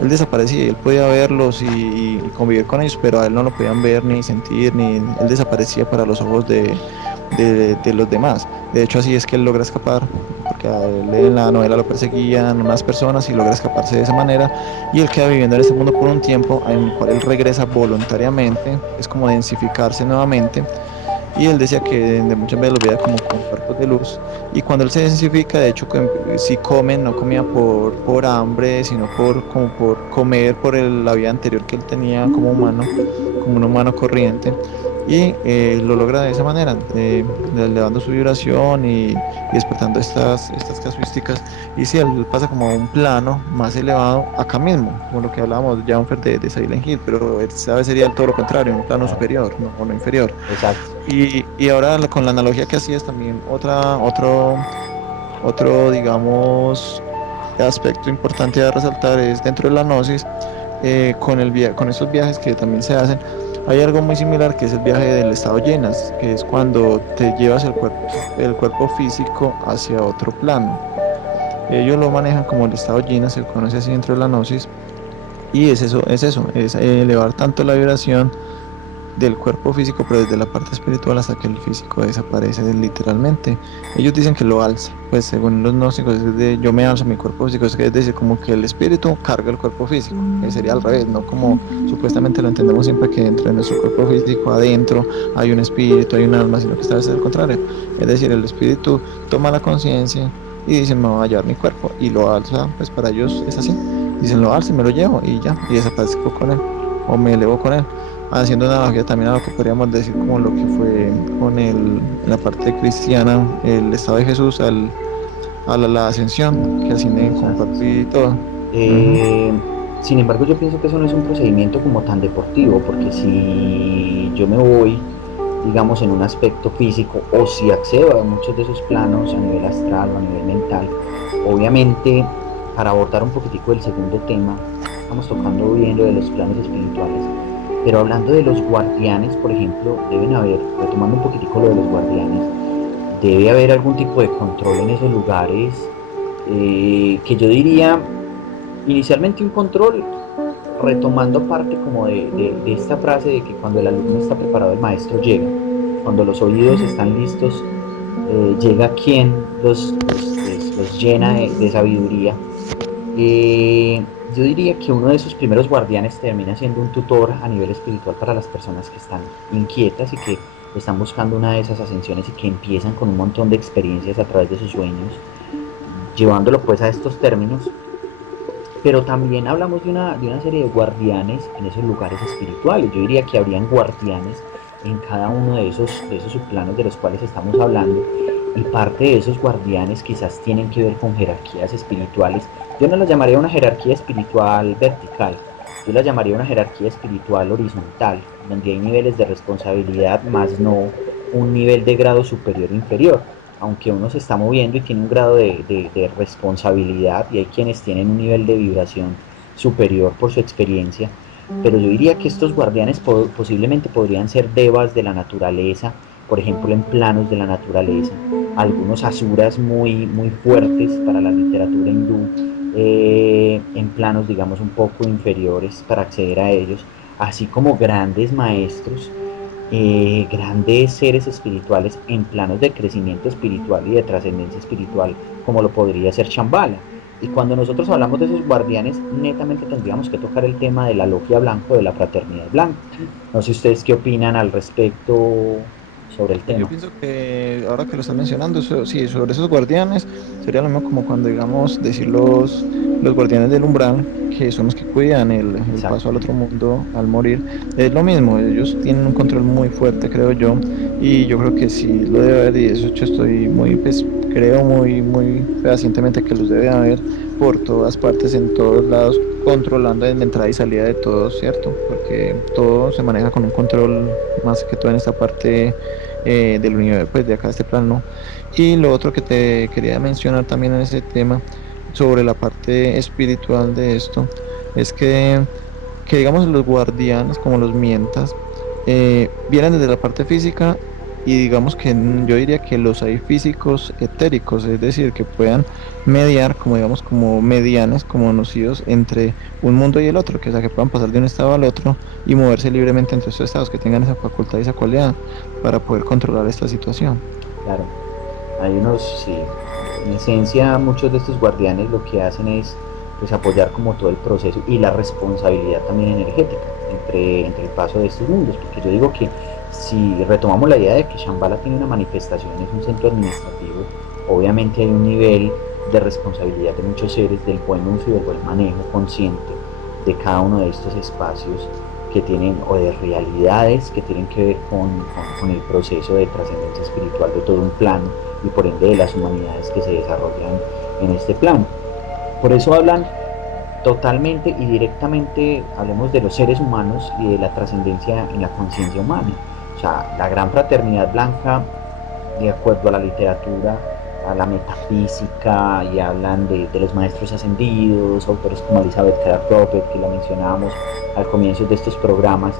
Él desaparecía y él podía verlos y convivir con ellos, pero a él no lo podían ver ni sentir, ni él desaparecía para los ojos de los demás. De hecho, así es que él logra escapar, porque a él en la novela lo perseguían unas personas y logra escaparse de esa manera, y él queda viviendo en este mundo por un tiempo en el cual él regresa voluntariamente, es como densificarse nuevamente. Y él decía que de muchas veces los veía como con cuerpos de luz. Y cuando él se densifica, de hecho, si comen, no comía por hambre, sino como por comer por la vida anterior que él tenía como humano, como un humano corriente. Y lo logra de esa manera, elevando su vibración y despertando estas casuísticas. Y si él pasa como a un plano más elevado acá mismo, como lo que hablábamos ya de Silent Hill, pero esta vez sería todo lo contrario, un plano Claro, superior, no inferior. exacto. Y ahora con la analogía que hacías también, otro, digamos, aspecto importante a resaltar es dentro de la gnosis, con estos viajes que también se hacen, hay algo muy similar que es el viaje del estado llenas, que es cuando te llevas el cuerpo físico hacia otro plano. Ellos lo manejan como el estado llenas, se conoce así dentro de la gnosis, y es elevar tanto la vibración del cuerpo físico, pero desde la parte espiritual hasta que el físico desaparece literalmente. Ellos dicen que lo alza, pues según los gnósticos es yo me alzo mi cuerpo físico, es decir, como que el espíritu carga el cuerpo físico, que sería al revés, no como supuestamente lo entendemos siempre, que dentro de nuestro cuerpo físico adentro hay un espíritu, hay un alma, sino que esta vez es al contrario, es decir, el espíritu toma la conciencia y dice me voy a llevar mi cuerpo y lo alza, pues para ellos es así, dicen lo alzo y me lo llevo y ya, y desaparezco con él o me elevo con él, haciendo una analogía también a lo que podríamos decir como lo que fue con la parte cristiana, el estado de Jesús a la ascensión, que asciende con Exacto, cuerpo sí. y todo. Ujú. Eh, Sin embargo, yo pienso que eso no es un procedimiento como tan deportivo, porque si yo me voy, digamos, en un aspecto físico, o si accedo a muchos de esos planos a nivel astral o a nivel mental, obviamente, para abordar un poquitico el segundo tema, estamos tocando bien lo de los planos espirituales, pero hablando de los guardianes, por ejemplo, deben haber, retomando un poquitico lo de los guardianes, debe haber algún tipo de control en esos lugares, que yo diría inicialmente un control, retomando parte como de esta frase de que cuando el alumno está preparado el maestro llega, cuando los oídos están listos, llega quien los llena de sabiduría. Eh, yo diría que uno de esos primeros guardianes termina siendo un tutor a nivel espiritual para las personas que están inquietas y que están buscando una de esas ascensiones y que empiezan con un montón de experiencias a través de sus sueños, llevándolo pues a estos términos. Pero también hablamos de una serie de guardianes en esos lugares espirituales. Yo diría que habrían guardianes en cada uno de esos subplanos de los cuales estamos hablando. Y parte de esos guardianes quizás tienen que ver con jerarquías espirituales. Yo no las llamaría una jerarquía espiritual vertical, yo la llamaría una jerarquía espiritual horizontal, donde hay niveles de responsabilidad, más no un nivel de grado superior e inferior, aunque uno se está moviendo y tiene un grado de responsabilidad y hay quienes tienen un nivel de vibración superior por su experiencia, pero yo diría que estos guardianes posiblemente podrían ser devas de la naturaleza, por ejemplo en planos de la naturaleza, algunos asuras muy fuertes para la literatura hindú, en planos digamos un poco inferiores para acceder a ellos, así como grandes maestros, grandes seres espirituales en planos de crecimiento espiritual y de trascendencia espiritual, como lo podría ser Shambhala. Y cuando nosotros hablamos de esos guardianes, netamente tendríamos que tocar el tema de la logia blanca o de la fraternidad blanca. No sé ustedes qué opinan al respecto sobre el Pues yo tema. pienso que ahora que lo están mencionando, sí, sobre esos guardianes, sería lo mismo como cuando, digamos, decir los guardianes del umbral, que son los que cuidan el paso Exacto. al otro mundo al morir. Es lo mismo, ellos tienen un control muy fuerte, creo yo, y yo creo que sí lo debe haber, y de eso yo estoy muy, pues, creo muy fehacientemente que los debe haber por todas partes, en todos lados, controlando la entrada y salida de todos, ¿cierto? Porque todo se maneja con un control más que todo en esta parte del universo, pues de acá de este plano. Y lo otro que te quería mencionar también en ese tema, sobre la parte espiritual de esto, es que digamos los guardianes, como los mientas, vienen desde la parte física y digamos que yo diría que los hay físicos etéricos, es decir, que puedan mediar, como digamos, como medianes, como conocidos entre un mundo y el otro, que o sea, que puedan pasar de un estado al otro y moverse libremente entre estos estados, que tengan esa facultad y esa cualidad para poder controlar esta situación. Claro, hay unos, sí, en esencia muchos de estos guardianes lo que hacen es pues apoyar como todo el proceso y la responsabilidad también energética entre el paso de estos mundos, porque yo digo que si retomamos la idea de que Shambhala tiene una manifestación, es un centro administrativo, obviamente hay un nivel de responsabilidad de muchos seres del buen uso y del buen manejo consciente de cada uno de estos espacios que tienen, o de realidades que tienen que ver con el proceso de trascendencia espiritual de todo un plano y por ende de las humanidades que se desarrollan en este plano. Por eso hablan totalmente y directamente, hablemos de los seres humanos y de la trascendencia en la conciencia humana. O sea, la gran fraternidad blanca, de acuerdo a la literatura, a la metafísica, y hablan de los maestros ascendidos, autores como Elizabeth Clark Prophet, que la mencionábamos al comienzo de estos programas,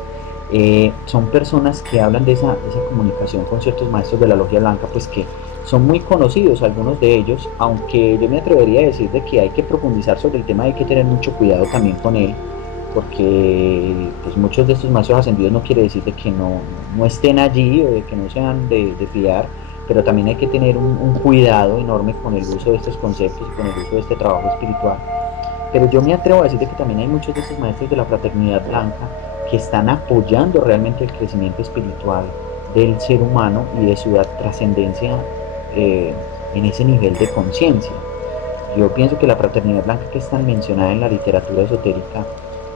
son personas que hablan de esa comunicación con ciertos maestros de la logia blanca, pues que son muy conocidos algunos de ellos, aunque yo me atrevería a decir de que hay que profundizar sobre el tema, hay que tener mucho cuidado también con él, porque pues muchos de estos maestros ascendidos no quiere decir de que no estén allí o de que no sean de fiar, pero también hay que tener un cuidado enorme con el uso de estos conceptos y con el uso de este trabajo espiritual. Pero yo me atrevo a decir de que también hay muchos de estos maestros de la fraternidad blanca que están apoyando realmente el crecimiento espiritual del ser humano y de su trascendencia, eh, en ese nivel de conciencia. Yo pienso que la fraternidad blanca, que es tan mencionada en la literatura esotérica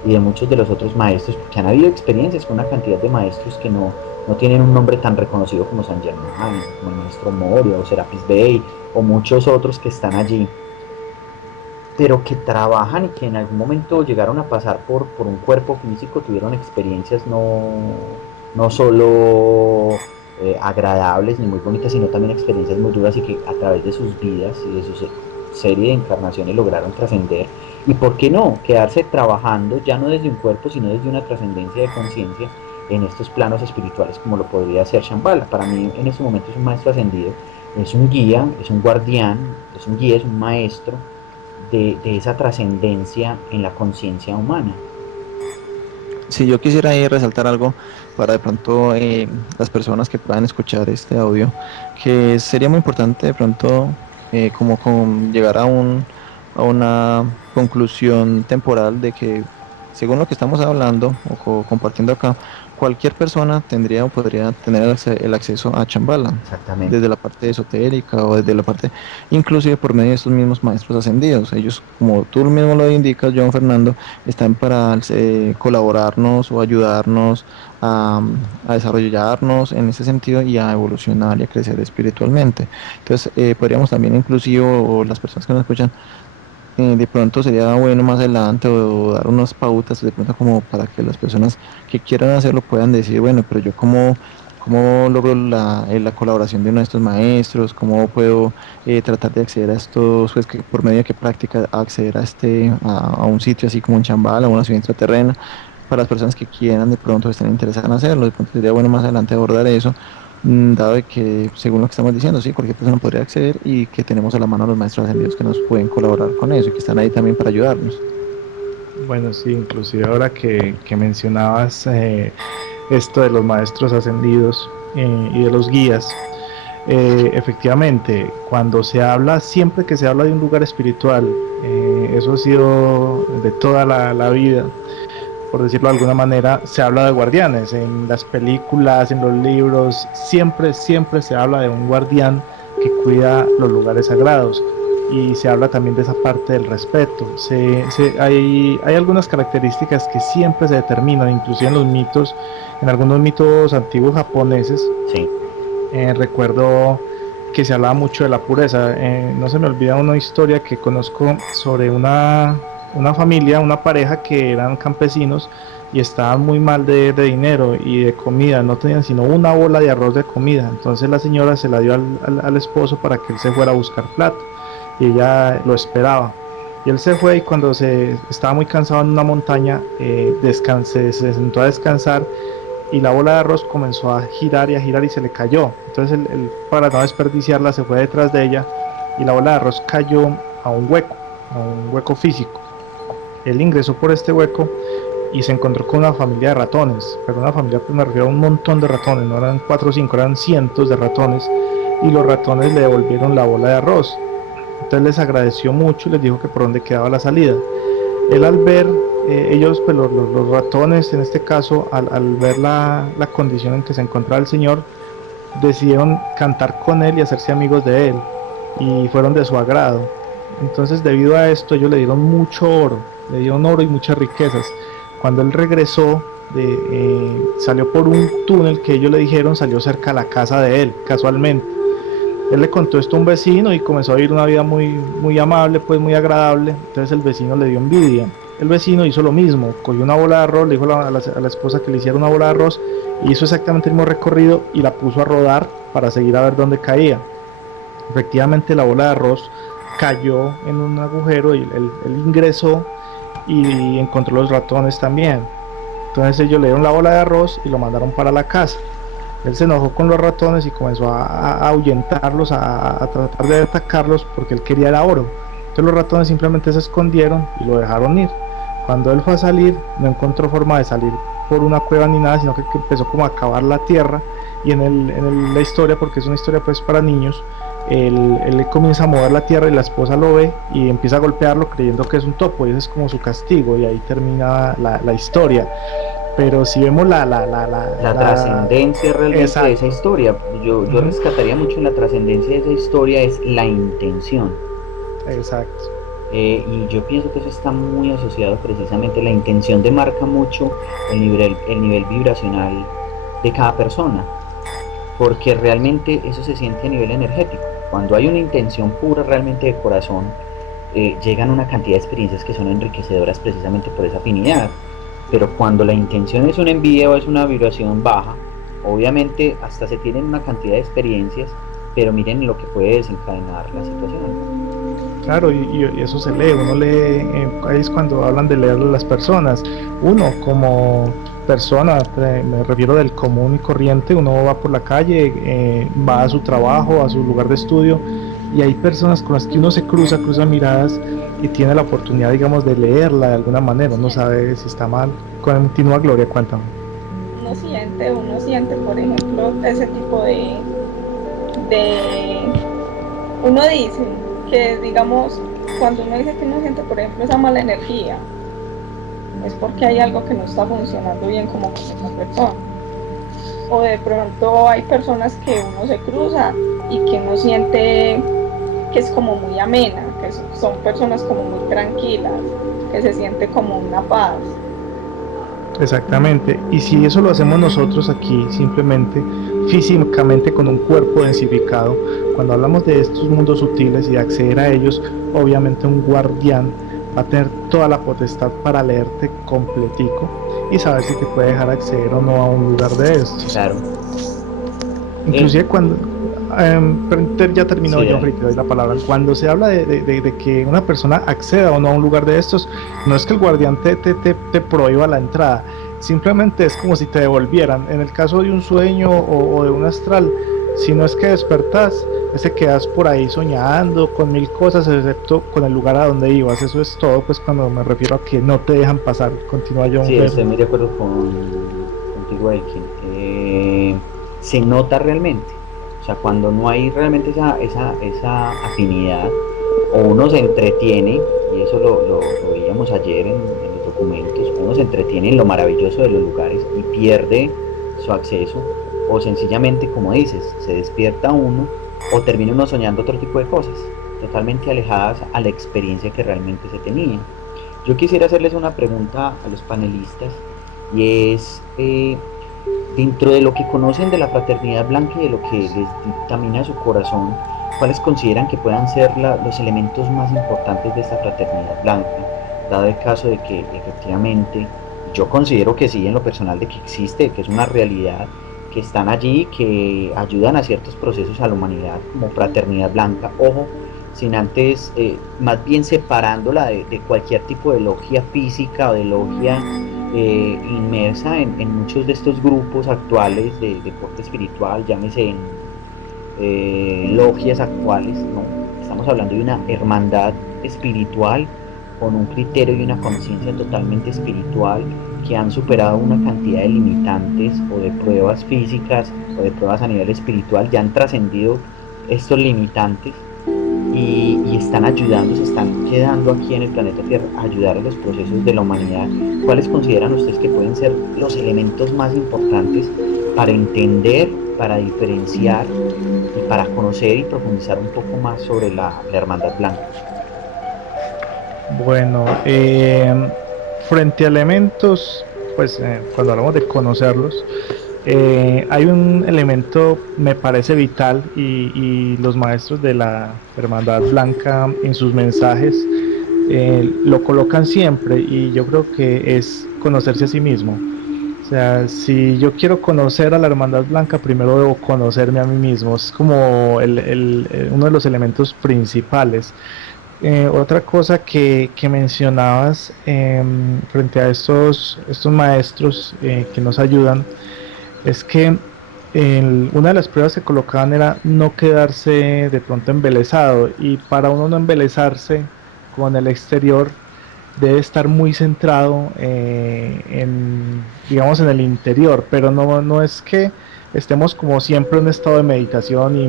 y de muchos de los otros maestros, porque han habido experiencias con una cantidad de maestros que no tienen un nombre tan reconocido como San Germán, como el maestro Moria o Serapis Bey o muchos otros que están allí, pero que trabajan y que en algún momento llegaron a pasar por un cuerpo físico, tuvieron experiencias no solo agradables ni muy bonitas, sino también experiencias muy duras y que a través de sus vidas y de su serie de encarnaciones lograron trascender. Y por qué no, quedarse trabajando ya no desde un cuerpo, sino desde una trascendencia de conciencia en estos planos espirituales como lo podría ser Shambhala. Para mí en este momento es un maestro ascendido, es un guía, es un guardián, es un guía, es un maestro de esa trascendencia en la conciencia humana. Si yo quisiera ahí resaltar algo para de pronto las personas que puedan escuchar este audio, que sería muy importante de pronto como llegar a una conclusión temporal de que, según lo que estamos hablando o compartiendo acá, cualquier persona tendría o podría tener el acceso a Shambhala, Exactamente. desde la parte esotérica o desde la parte, inclusive por medio de estos mismos maestros ascendidos. Ellos, como tú mismo lo indicas, John Fernando, están para colaborarnos o ayudarnos a, a desarrollarnos en ese sentido y a evolucionar y a crecer espiritualmente. Entonces, podríamos también inclusive, o las personas que nos escuchan, de pronto sería bueno más adelante o dar unas pautas de pronto como para que las personas que quieran hacerlo puedan decir, bueno, pero yo cómo logro la colaboración de uno de estos maestros, cómo puedo tratar de acceder a estos, pues que por medio de qué práctica acceder a un sitio así como un Chambala o una ciudad intraterrena, para las personas que quieran de pronto estén interesadas en hacerlo, de pronto sería bueno más adelante abordar eso, dado de que, según lo que estamos diciendo, sí, cualquier persona podría acceder y que tenemos a la mano a los maestros ascendidos que nos pueden colaborar con eso y que están ahí también para ayudarnos. Bueno, sí, inclusive ahora que mencionabas esto de los maestros ascendidos y de los guías, efectivamente, cuando se habla, siempre que se habla de un lugar espiritual, eso ha sido de toda la vida, por decirlo de alguna manera, se habla de guardianes. En las películas, en los libros, siempre se habla de un guardián que cuida los lugares sagrados. Y se habla también de esa parte del respeto. Hay algunas características que siempre se determinan, inclusive en los mitos, en algunos mitos antiguos japoneses. Sí. Recuerdo que se hablaba mucho de la pureza. No se me olvida una historia que conozco sobre una familia, una pareja que eran campesinos y estaban muy mal de dinero y de comida, no tenían sino una bola de arroz de comida. Entonces la señora se la dio al esposo para que él se fuera a buscar plata y ella lo esperaba. Y él se fue y cuando estaba muy cansado en una montaña, se sentó a descansar y la bola de arroz comenzó a girar y se le cayó. Entonces él, para no desperdiciarla, se fue detrás de ella y la bola de arroz cayó a un hueco físico. Él ingresó por este hueco y se encontró con una familia de ratones, pero una familia, pues me refiero a un montón de ratones, no eran 4 o 5, eran cientos de ratones, y los ratones le devolvieron la bola de arroz. Entonces les agradeció mucho y les dijo que por dónde quedaba la salida. Él al ver, ellos, pues los ratones en este caso, al ver la condición en que se encontraba el señor, decidieron cantar con él y hacerse amigos de él, y fueron de su agrado. Entonces, debido a esto, ellos le dieron mucho oro, le dieron oro y muchas riquezas. Cuando él regresó, salió por un túnel que ellos le dijeron, salió cerca a la casa de él, casualmente. Él le contó esto a un vecino y comenzó a vivir una vida muy amable, pues muy agradable. Entonces el vecino le dio envidia. El vecino hizo lo mismo, cogió una bola de arroz, le dijo a la esposa que le hiciera una bola de arroz, hizo exactamente el mismo recorrido y la puso a rodar para seguir a ver dónde caía. Efectivamente la bola de arroz cayó en un agujero y él ingresó y encontró los ratones también. Entonces ellos le dieron la bola de arroz y lo mandaron para la casa. Él se enojó con los ratones y comenzó a ahuyentarlos, a tratar de atacarlos porque él quería el oro. Entonces los ratones simplemente se escondieron y lo dejaron ir. Cuando él fue a salir, no encontró forma de salir por una cueva ni nada, sino que empezó como a cavar la tierra. Y en la historia, porque es una historia pues para niños, él comienza a mover la tierra y la esposa lo ve y empieza a golpearlo creyendo que es un topo, y ese es como su castigo, y ahí termina la historia. Pero si vemos la trascendencia realmente exacto. de esa historia, yo rescataría mucho en la trascendencia de esa historia es la intención. Exacto. Y yo pienso que eso está muy asociado precisamente, la intención demarca mucho el nivel vibracional de cada persona, porque realmente eso se siente a nivel energético. Cuando hay una intención pura realmente de corazón, llegan una cantidad de experiencias que son enriquecedoras precisamente por esa afinidad. Pero cuando la intención es una envidia o es una vibración baja, obviamente hasta se tienen una cantidad de experiencias, pero miren lo que puede desencadenar la situación. Claro, y eso se lee, uno lee, ahí es cuando hablan de leerle a las personas. Uno como persona, me refiero del común y corriente, uno va por la calle, va a su trabajo, a su lugar de estudio, y hay personas con las que uno se cruza miradas y tiene la oportunidad, digamos, de leerla de alguna manera. Uno sabe si está mal. Continúa, Gloria, cuéntame. Uno siente, por ejemplo, ese tipo de uno dice, que digamos, cuando uno dice que uno siente, por ejemplo, esa mala energía, es porque hay algo que no está funcionando bien como con esa persona. O de pronto hay personas que uno se cruza y que uno siente que es como muy amena, que son personas como muy tranquilas, que se siente como una paz. Exactamente. Y si eso lo hacemos nosotros aquí, simplemente físicamente con un cuerpo densificado, cuando hablamos de estos mundos sutiles y de acceder a ellos, obviamente un guardián va a tener toda la potestad para leerte completico y saber si te puede dejar acceder o no a un lugar de estos. Claro. Inclusive cuando ya terminó, Sí, John dale. Free, te doy la palabra. Cuando se habla de que una persona acceda o no a un lugar de estos, no es que el guardián te prohíba la entrada, simplemente es como si te devolvieran. En el caso de un sueño o de un astral, si no es que despertas, es que quedas por ahí soñando con mil cosas, excepto con el lugar a donde ibas. Eso es todo, pues cuando me refiero a que no te dejan pasar. Continúa, John Sí, Free. estoy muy de acuerdo contigo, Elkin. Se nota realmente. O sea, cuando no hay realmente esa afinidad, o uno se entretiene, y eso lo veíamos ayer en los documentos, uno se entretiene en lo maravilloso de los lugares y pierde su acceso, o sencillamente, como dices, se despierta uno, o termina uno soñando otro tipo de cosas, totalmente alejadas a la experiencia que realmente se tenía. Yo quisiera hacerles una pregunta a los panelistas, y es, dentro de lo que conocen de la fraternidad blanca y de lo que les dictamina su corazón, ¿cuáles consideran que puedan ser los elementos más importantes de esta fraternidad blanca? Dado el caso de que efectivamente, yo considero que sí, en lo personal, de que existe, que es una realidad, que están allí, que ayudan a ciertos procesos a la humanidad como fraternidad blanca, ojo, sin antes, más bien separándola de cualquier tipo de logia física o de logia inmersa en muchos de estos grupos actuales de corte espiritual, llámese en logias actuales, ¿no? Estamos hablando de una hermandad espiritual con un criterio y una conciencia totalmente espiritual, que han superado una cantidad de limitantes o de pruebas físicas o de pruebas a nivel espiritual, ya han trascendido estos limitantes y están ayudando, se están quedando aquí en el planeta Tierra a ayudar a los procesos de la humanidad. ¿Cuáles consideran ustedes que pueden ser los elementos más importantes para entender, para diferenciar y para conocer y profundizar un poco más sobre la Hermandad Blanca? Bueno, frente a elementos, pues cuando hablamos de conocerlos, hay un elemento, me parece vital, y los maestros de la Hermandad Blanca en sus mensajes lo colocan siempre, y yo creo que es conocerse a sí mismo. O sea, si yo quiero conocer a la Hermandad Blanca, primero debo conocerme a mí mismo. Es como uno de los elementos principales. Otra cosa que mencionabas frente a estos maestros que nos ayudan es que una de las pruebas que colocaban era no quedarse de pronto embelesado, y para uno no embelezarse con el exterior debe estar muy centrado digamos, en el interior, pero no es que estemos como siempre en un estado de meditación y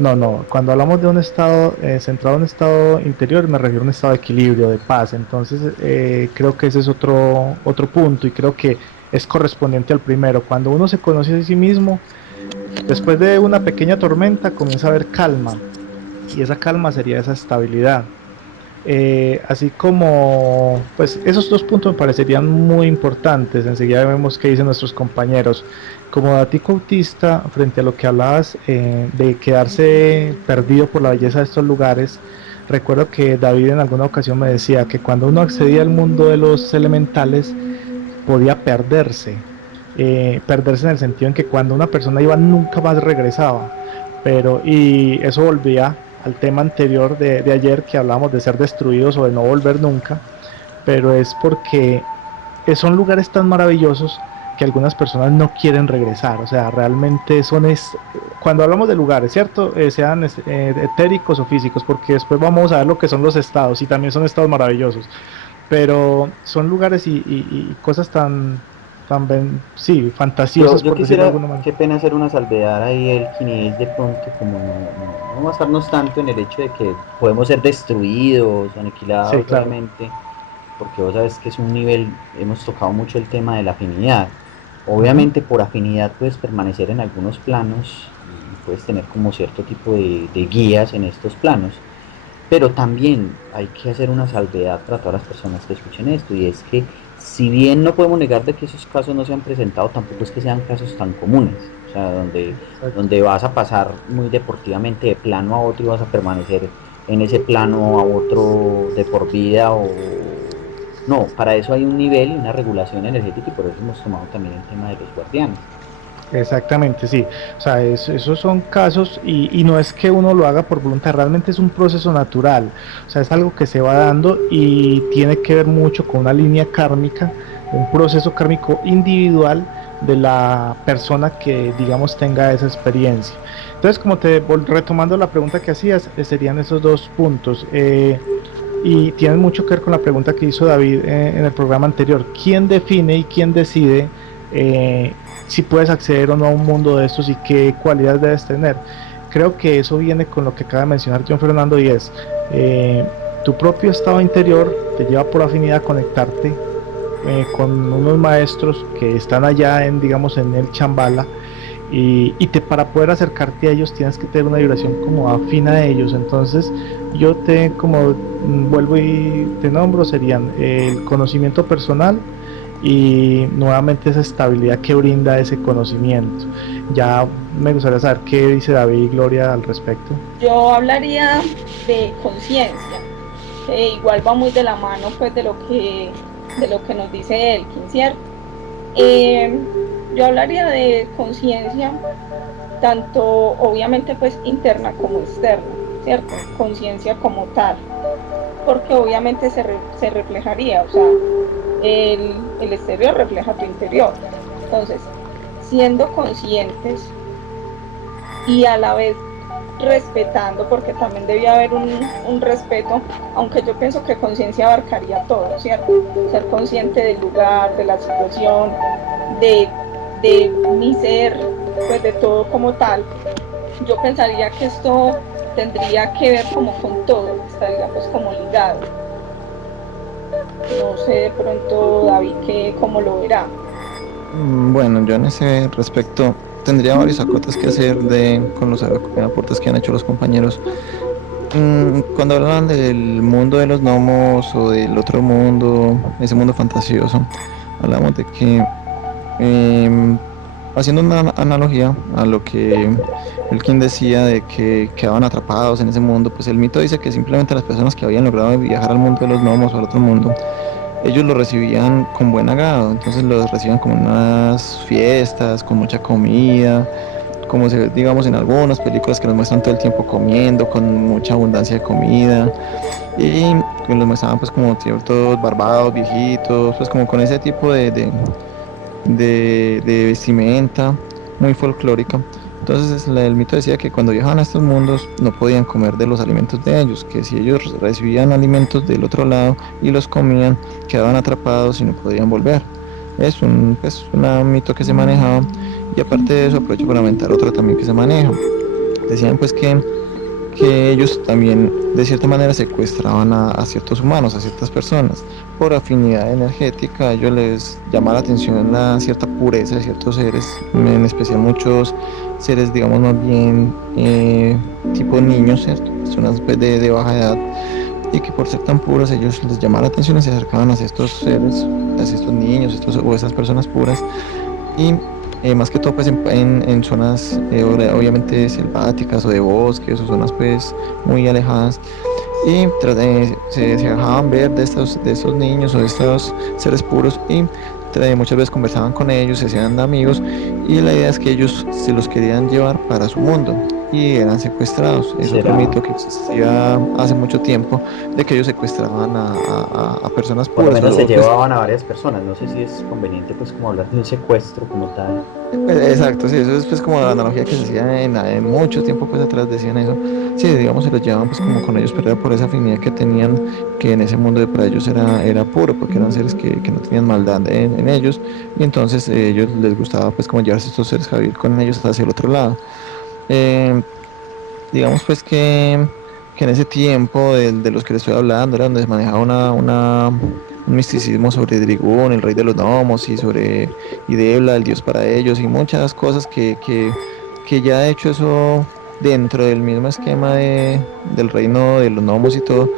no, cuando hablamos de un estado centrado en un estado interior me refiero a un estado de equilibrio, de paz. Entonces creo que ese es otro punto, y creo que es correspondiente al primero. Cuando uno se conoce a sí mismo, después de una pequeña tormenta comienza a haber calma, y esa calma sería esa estabilidad. Así como, pues esos dos puntos me parecerían muy importantes. Enseguida vemos qué dicen nuestros compañeros. Como datico autista, frente a lo que hablabas de quedarse perdido por la belleza de estos lugares, recuerdo que David en alguna ocasión me decía que cuando uno accedía al mundo de los elementales, podía perderse en el sentido en que cuando una persona iba nunca más regresaba, y eso volvía al tema anterior de ayer, que hablábamos de ser destruidos o de no volver nunca, pero es porque son lugares tan maravillosos que algunas personas no quieren regresar. O sea, realmente cuando hablamos de lugares, ¿cierto? Sean etéricos o físicos, porque después vamos a ver lo que son los estados, y también son estados maravillosos, pero son lugares y cosas tan sí, fantasiosas, Yo por decirlo de quisiera, alguna manera. qué pena hacer una salvedad ahí, Elkin, y es de pronto como no basarnos tanto en el hecho de que podemos ser destruidos, Sí, aniquilados, claro. obviamente, porque vos sabes que es un nivel, hemos tocado mucho el tema de la afinidad. Ujú. Obviamente por afinidad puedes permanecer en algunos planos y puedes tener como cierto tipo de guías en estos planos, pero también hay que hacer una salvedad para todas las personas que escuchen esto, y es que si bien no podemos negar de que esos casos no se han presentado, tampoco es que sean casos tan comunes, o sea, Exacto. donde vas a pasar muy deportivamente de plano a otro y vas a permanecer en ese plano a otro de por vida o... No, para eso hay un nivel y una regulación energética y por eso hemos tomado también el tema de los guardianes. Exactamente, sí. O sea, esos son casos y no es que uno lo haga por voluntad, realmente es un proceso natural. O sea, es algo que se va dando y tiene que ver mucho con una línea kármica, un proceso kármico individual de la persona que, digamos, tenga esa experiencia. Entonces, como retomando la pregunta que hacías, serían esos dos puntos. Y tienen mucho que ver con la pregunta que hizo David en el programa anterior. ¿Quién define y quién decide si puedes acceder o no a un mundo de estos y qué cualidades debes tener? Creo que eso viene con lo que acaba de mencionar John Fernando y es tu propio estado interior te lleva por afinidad a conectarte con unos maestros que están allá en, digamos, en el Chambala para poder acercarte a ellos tienes que tener una vibración como afina a ellos. Entonces, yo te como vuelvo y te nombro, serían el conocimiento personal y nuevamente esa estabilidad que brinda ese conocimiento. Ya me gustaría saber qué dice David y Gloria al respecto. Yo hablaría de conciencia, que igual va muy de la mano pues de lo que nos dice Elkin, ¿cierto? Eh, yo hablaría de conciencia, tanto obviamente pues interna como externa, ¿cierto? Conciencia como tal, porque obviamente se reflejaría, o sea, el exterior refleja tu interior. Entonces, siendo conscientes y a la vez respetando, porque también debía haber un respeto, aunque yo pienso que conciencia abarcaría todo, ¿cierto? Ser consciente del lugar, de la situación, de, de mi ser, pues de todo como tal. Yo pensaría que esto tendría que ver como con todo, estaría pues como ligado. No sé de pronto, David, que cómo lo verá. Bueno, yo en ese respecto tendría varios acotes que hacer con los aportes que han hecho los compañeros. Cuando hablan del mundo de los gnomos o del otro mundo, ese mundo fantasioso, hablamos de que, em, haciendo una analogía a lo que el quien decía de que quedaban atrapados en ese mundo, pues el mito dice que simplemente las personas que habían logrado viajar al mundo de los gnomos o al otro mundo, ellos lo recibían con buen agrado, entonces los recibían con unas fiestas, con mucha comida, como se ve, digamos, en algunas películas que los muestran todo el tiempo comiendo, con mucha abundancia de comida, y que los muestraban pues como ciertos barbados, viejitos, pues como con ese tipo de vestimenta muy folclórica. Entonces el mito decía que cuando viajaban a estos mundos no podían comer de los alimentos de ellos, que si ellos recibían alimentos del otro lado y los comían, quedaban atrapados y no podían volver. Es un mito que se manejaba, y aparte de eso aprovecho para aumentar otro también que se maneja. Decían pues que ellos también de cierta manera secuestraban a ciertos humanos, a ciertas personas. Por afinidad energética, a ellos les llama la atención la cierta pureza de ciertos seres, en especial muchos seres, digamos, más bien tipo niños, ¿cierto? Personas pues, de baja edad, y que por ser tan puros ellos les llamaba la atención y se acercaban hacia estos seres, hacia estos niños o esas personas puras. Y más que todo pues en zonas obviamente selváticas o de bosques o zonas pues muy alejadas, y se dejaban ver de estos niños o de estos seres puros, y muchas veces conversaban con ellos, se hacían amigos, y la idea es que ellos se los querían llevar para su mundo. y eran secuestrados. Es otro será, mito que existía hace mucho tiempo, de que ellos secuestraban a personas por lo puras, menos se pues, llevaban a varias personas. No sé si es conveniente pues como hablar de un secuestro como tal. exacto, sí, eso es pues como la analogía que se hacía en mucho tiempo pues atrás decían eso. Sí, digamos, se los llevaban pues como con ellos, pero era por esa afinidad que tenían, que en ese mundo de para ellos era puro, porque eran seres que no tenían maldad en ellos, y entonces ellos les gustaba pues como llevarse estos seres a vivir con ellos hacia el otro lado. Eh, digamos pues que en ese tiempo de los que les estoy hablando era donde se manejaba un misticismo sobre Drigún, el rey de los gnomos, y sobre Idebla, el dios para ellos, y muchas cosas que ya de hecho eso dentro del mismo esquema del reino de los gnomos y todo,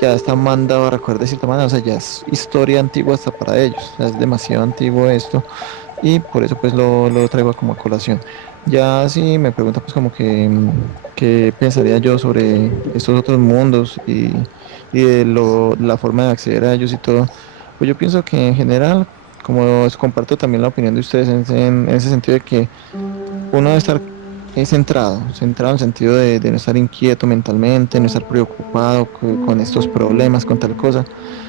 ya está mandado a recordar de cierta manera, o sea, ya es historia antigua hasta para ellos, o sea, es demasiado antiguo esto y por eso pues lo traigo como a colación. Ya si me pregunta pues como que qué pensaría yo sobre estos otros mundos y de la forma de acceder a ellos y todo, pues yo pienso que en general, como comparto también la opinión de ustedes en ese sentido de que uno debe estar centrado en el sentido de no estar inquieto mentalmente, no estar preocupado con estos problemas, con tal cosa,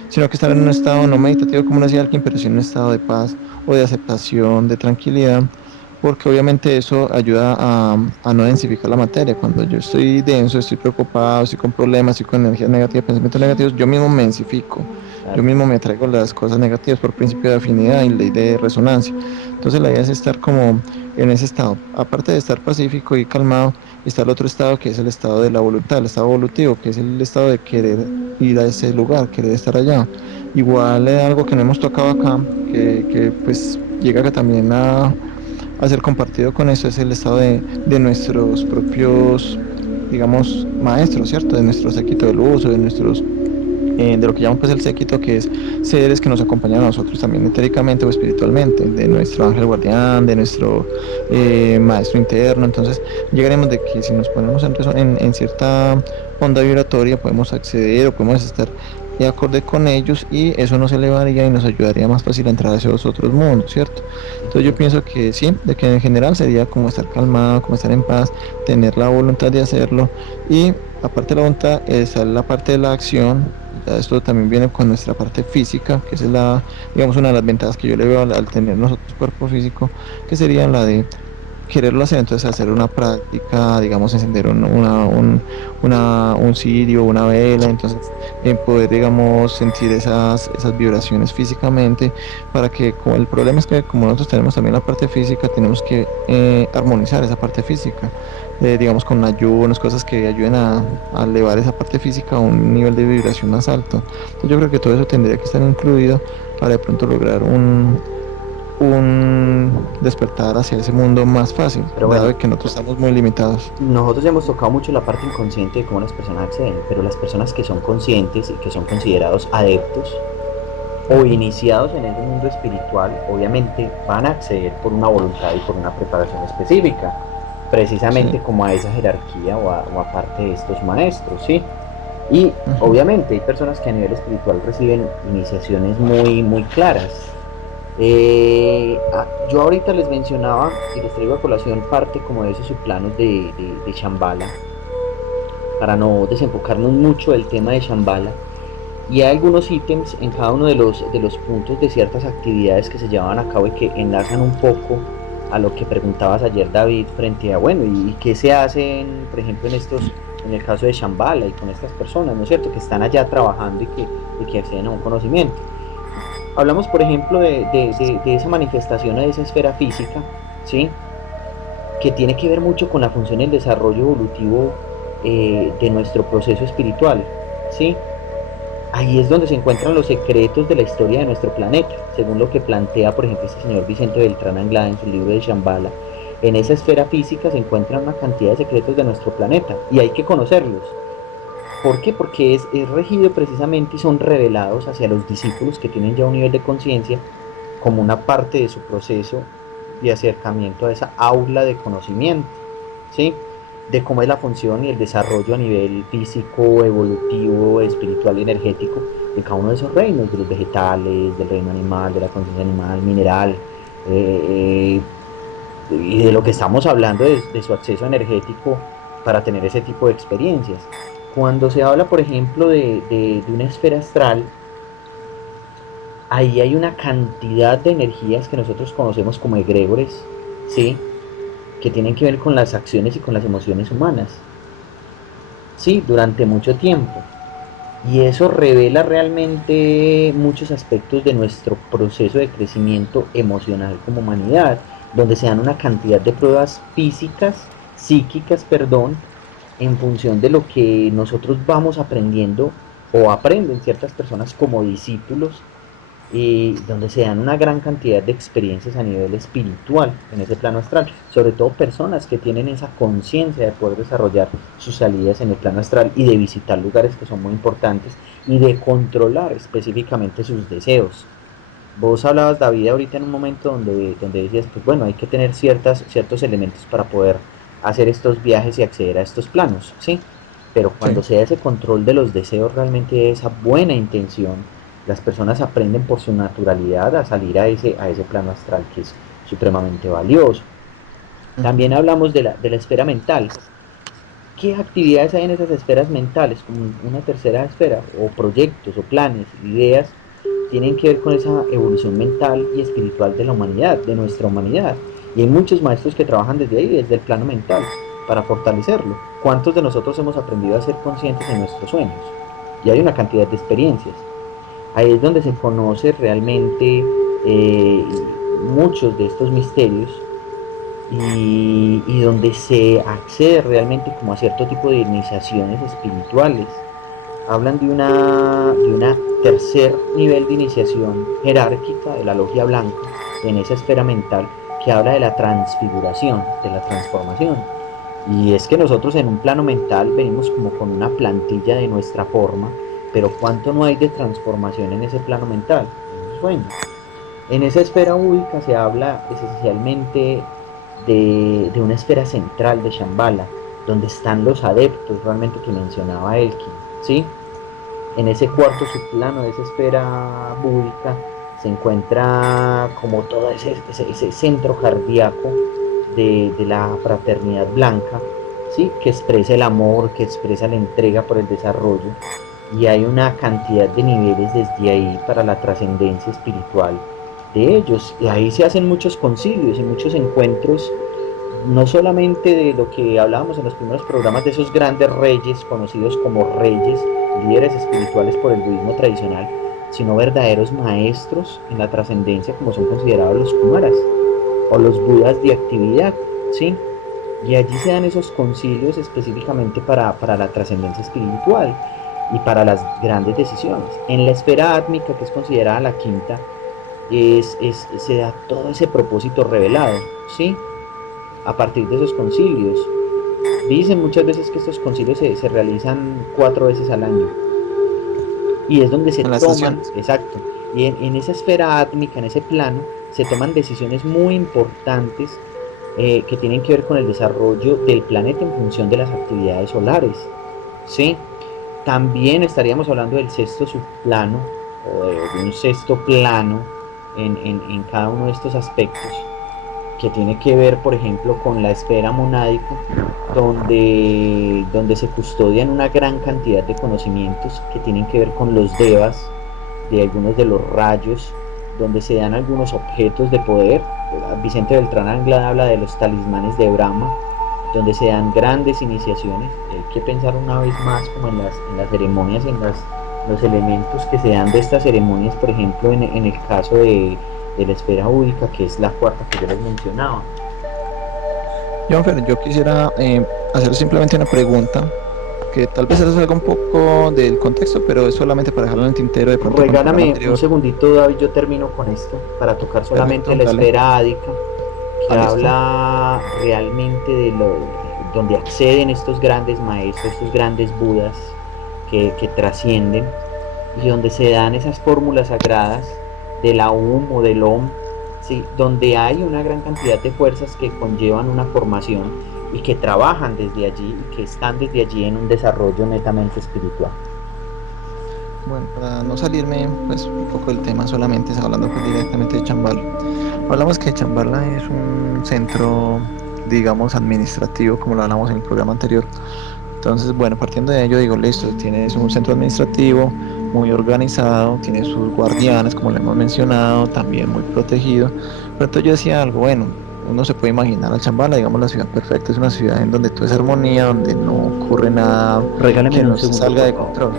sino que estar en un estado no meditativo, como decía alguien, pero sí en un estado de paz o de aceptación, de tranquilidad, porque obviamente eso ayuda a no densificar la materia. Cuando yo estoy denso, estoy preocupado, estoy con problemas, estoy con energías negativas, pensamientos negativos, yo mismo me densifico, yo Claro. mismo me traigo las cosas negativas por principio de afinidad y ley de resonancia. Entonces la idea es estar como en ese estado. Aparte de estar pacífico y calmado, está el otro estado que es el estado de la voluntad, el estado evolutivo, que es el estado de querer ir a ese lugar, querer estar allá. Igual algo que no hemos tocado acá, que pues llega acá también a ser compartido con eso, es el estado de nuestros propios, digamos, maestros, ¿cierto? De nuestro séquito de luz o de nuestros de lo que llamamos pues el séquito, que es seres que nos acompañan a nosotros también etéricamente o espiritualmente, de nuestro ángel guardián, de nuestro maestro interno. Entonces llegaremos de que si nos ponemos en cierta onda vibratoria podemos acceder o podemos estar de acorde con ellos y eso nos elevaría y nos ayudaría más fácil a entrar a esos otros mundos, ¿cierto? Entonces yo pienso que sí, de que en general sería como estar calmado, como estar en paz, tener la voluntad de hacerlo y aparte de la voluntad, está la parte de la acción. Ya esto también viene con nuestra parte física, que es digamos, una de las ventajas que yo le veo al tener nosotros cuerpo físico, que sería la de quererlo hacer, entonces hacer una práctica, digamos, encender un cirio, una vela, entonces poder, digamos, sentir esas vibraciones físicamente, para que como el problema es que como nosotros tenemos también la parte física, tenemos que armonizar esa parte física, digamos, con ayunos, cosas que ayuden a elevar esa parte física a un nivel de vibración más alto. Entonces yo creo que todo eso tendría que estar incluido para de pronto lograr un despertar hacia ese mundo más fácil, Pero bueno, dado que nosotros estamos muy limitados. nosotros hemos tocado mucho la parte inconsciente de cómo las personas acceden, pero las personas que son conscientes y que son considerados adeptos o iniciados en ese mundo espiritual, obviamente van a acceder por una voluntad y por una preparación específica, precisamente Sí. como a esa jerarquía o a parte de estos maestros, ¿sí? Y Ujú. obviamente hay personas que a nivel espiritual reciben iniciaciones muy, muy claras. Yo ahorita les mencionaba y les traigo a colación parte como de esos subplanos de Shambhala, para no desenfocarnos mucho del tema de Shambhala. Y hay algunos ítems en cada uno de los puntos de ciertas actividades que se llevaban a cabo y que enlazan un poco a lo que preguntabas ayer, David, frente a, bueno, y qué se hacen, por ejemplo, en el caso de Shambhala y con estas personas, ¿no es cierto?, que están allá trabajando y que acceden a un conocimiento. Hablamos, por ejemplo, de esa manifestación de esa esfera física, ¿sí?, que tiene que ver mucho con la función y el desarrollo evolutivo de nuestro proceso espiritual, ¿sí? Ahí es donde se encuentran los secretos de la historia de nuestro planeta, según lo que plantea, por ejemplo, este señor Vicente Beltrán Anglada en su libro de Shambhala. En esa esfera física se encuentran una cantidad de secretos de nuestro planeta y hay que conocerlos. ¿Por qué? Porque es regido precisamente y son revelados hacia los discípulos que tienen ya un nivel de conciencia como una parte de su proceso de acercamiento a esa aula de conocimiento, ¿sí? De cómo es la función y el desarrollo a nivel físico, evolutivo, espiritual y energético de cada uno de esos reinos, de los vegetales, del reino animal, de la conciencia animal, mineral, y de lo que estamos hablando de su acceso energético para tener ese tipo de experiencias. Cuando se habla, por ejemplo, de una esfera astral, ahí hay una cantidad de energías que nosotros conocemos como egregores, ¿sí? Que tienen que ver con las acciones y con las emociones humanas, ¿sí? Durante mucho tiempo. Y eso revela realmente muchos aspectos de nuestro proceso de crecimiento emocional como humanidad, donde se dan una cantidad de pruebas físicas, psíquicas, perdón, en función de lo que nosotros vamos aprendiendo o aprenden ciertas personas como discípulos, y donde se dan una gran cantidad de experiencias a nivel espiritual en ese plano astral, sobre todo personas que tienen esa conciencia de poder desarrollar sus salidas en el plano astral y de visitar lugares que son muy importantes y de controlar específicamente sus deseos. Vos hablabas, David, ahorita en un momento donde decías, pues bueno, hay que tener ciertos elementos para poder hacer estos viajes y acceder a estos planos, ¿sí? Pero Sí. cuando se da ese control de los deseos, realmente esa buena intención, las personas aprenden por su naturalidad a salir a ese plano astral que es supremamente valioso. También Ujú. hablamos de la esfera mental. ¿Qué actividades hay en esas esferas mentales, como una tercera esfera, o proyectos, o planes, ideas, tienen que ver con esa evolución mental y espiritual de la humanidad, de nuestra humanidad? Y hay muchos maestros que trabajan desde ahí, desde el plano mental, para fortalecerlo. ¿Cuántos de nosotros hemos aprendido a ser conscientes en nuestros sueños? Y hay una cantidad de experiencias. Ahí es donde se conoce realmente muchos de estos misterios y donde se accede realmente como a cierto tipo de iniciaciones espirituales. Hablan de una tercer nivel de iniciación jerárquica de la logia blanca en esa esfera mental que habla de la transfiguración, de la transformación. Y es que nosotros en un plano mental venimos como con una plantilla de nuestra forma, pero ¿cuánto no hay de transformación en ese plano mental? En un sueño. En esa esfera úbica se habla esencialmente de una esfera central de Shambhala, donde están los adeptos realmente que mencionaba Elkin, ¿sí? En ese cuarto subplano de esa esfera búdica se encuentra como todo ese centro cardíaco de la fraternidad blanca, ¿sí? Que expresa el amor, que expresa la entrega por el desarrollo, y hay una cantidad de niveles desde ahí para la trascendencia espiritual de ellos. Y ahí se hacen muchos concilios y muchos encuentros, no solamente de lo que hablábamos en los primeros programas, de esos grandes reyes conocidos como reyes, líderes espirituales por el budismo tradicional, sino verdaderos maestros en la trascendencia como son considerados los kumaras o los budas de actividad, ¿sí? Y allí se dan esos concilios específicamente para la trascendencia espiritual y para las grandes decisiones. En la esfera átmica, que es considerada la quinta, se da todo ese propósito revelado, ¿sí? A partir de esos concilios. Dicen muchas veces que estos concilios se realizan 4 veces al año. Y es donde se En las toman, estaciones. exacto, y en esa esfera átmica, en ese plano, se toman decisiones muy importantes que tienen que ver con el desarrollo del planeta en función de las actividades solares, ¿sí? También estaríamos hablando del sexto subplano o de un sexto plano en cada uno de estos aspectos, que tiene que ver, por ejemplo, con la esfera monádica, donde se custodian una gran cantidad de conocimientos que tienen que ver con los devas, de algunos de los rayos, donde se dan algunos objetos de poder. Vicente Beltrán Anglada habla de los talismanes de Brahma, donde se dan grandes iniciaciones. Hay que pensar una vez más como en las ceremonias, los elementos que se dan de estas ceremonias, por ejemplo, en el caso de la esfera údica, que es la cuarta que yo les mencionaba. Jonfer, yo quisiera hacer simplemente una pregunta, que tal vez se salga un poco del contexto, pero es solamente para dejarlo en el tintero de pronto para un programa Regálame un anterior. segundito, David, yo termino con esto para tocar solamente Perfecto, la dale. esfera ádica, que Ah, listo. habla realmente donde acceden estos grandes maestros, estos grandes budas que trascienden, y donde se dan esas fórmulas sagradas de la o del OM, ¿sí? Donde hay una gran cantidad de fuerzas que conllevan una formación y que trabajan desde allí y que están desde allí en un desarrollo netamente espiritual. Bueno, para no salirme pues un poco del tema, solamente hablando pues directamente de Chambala. Hablamos que Chambala es un centro digamos, administrativo, como lo hablamos en el programa anterior. Entonces, bueno, partiendo de ello, digo, listo, tienes un centro administrativo muy organizado, tiene sus guardianes, como le hemos mencionado, también muy protegido. Pero entonces yo decía algo, bueno, uno se puede imaginar al Chambala, digamos, la ciudad perfecta es una ciudad en donde todo es armonía, donde no ocurre nada Regálame que un no se segundo, salga por de favor. control.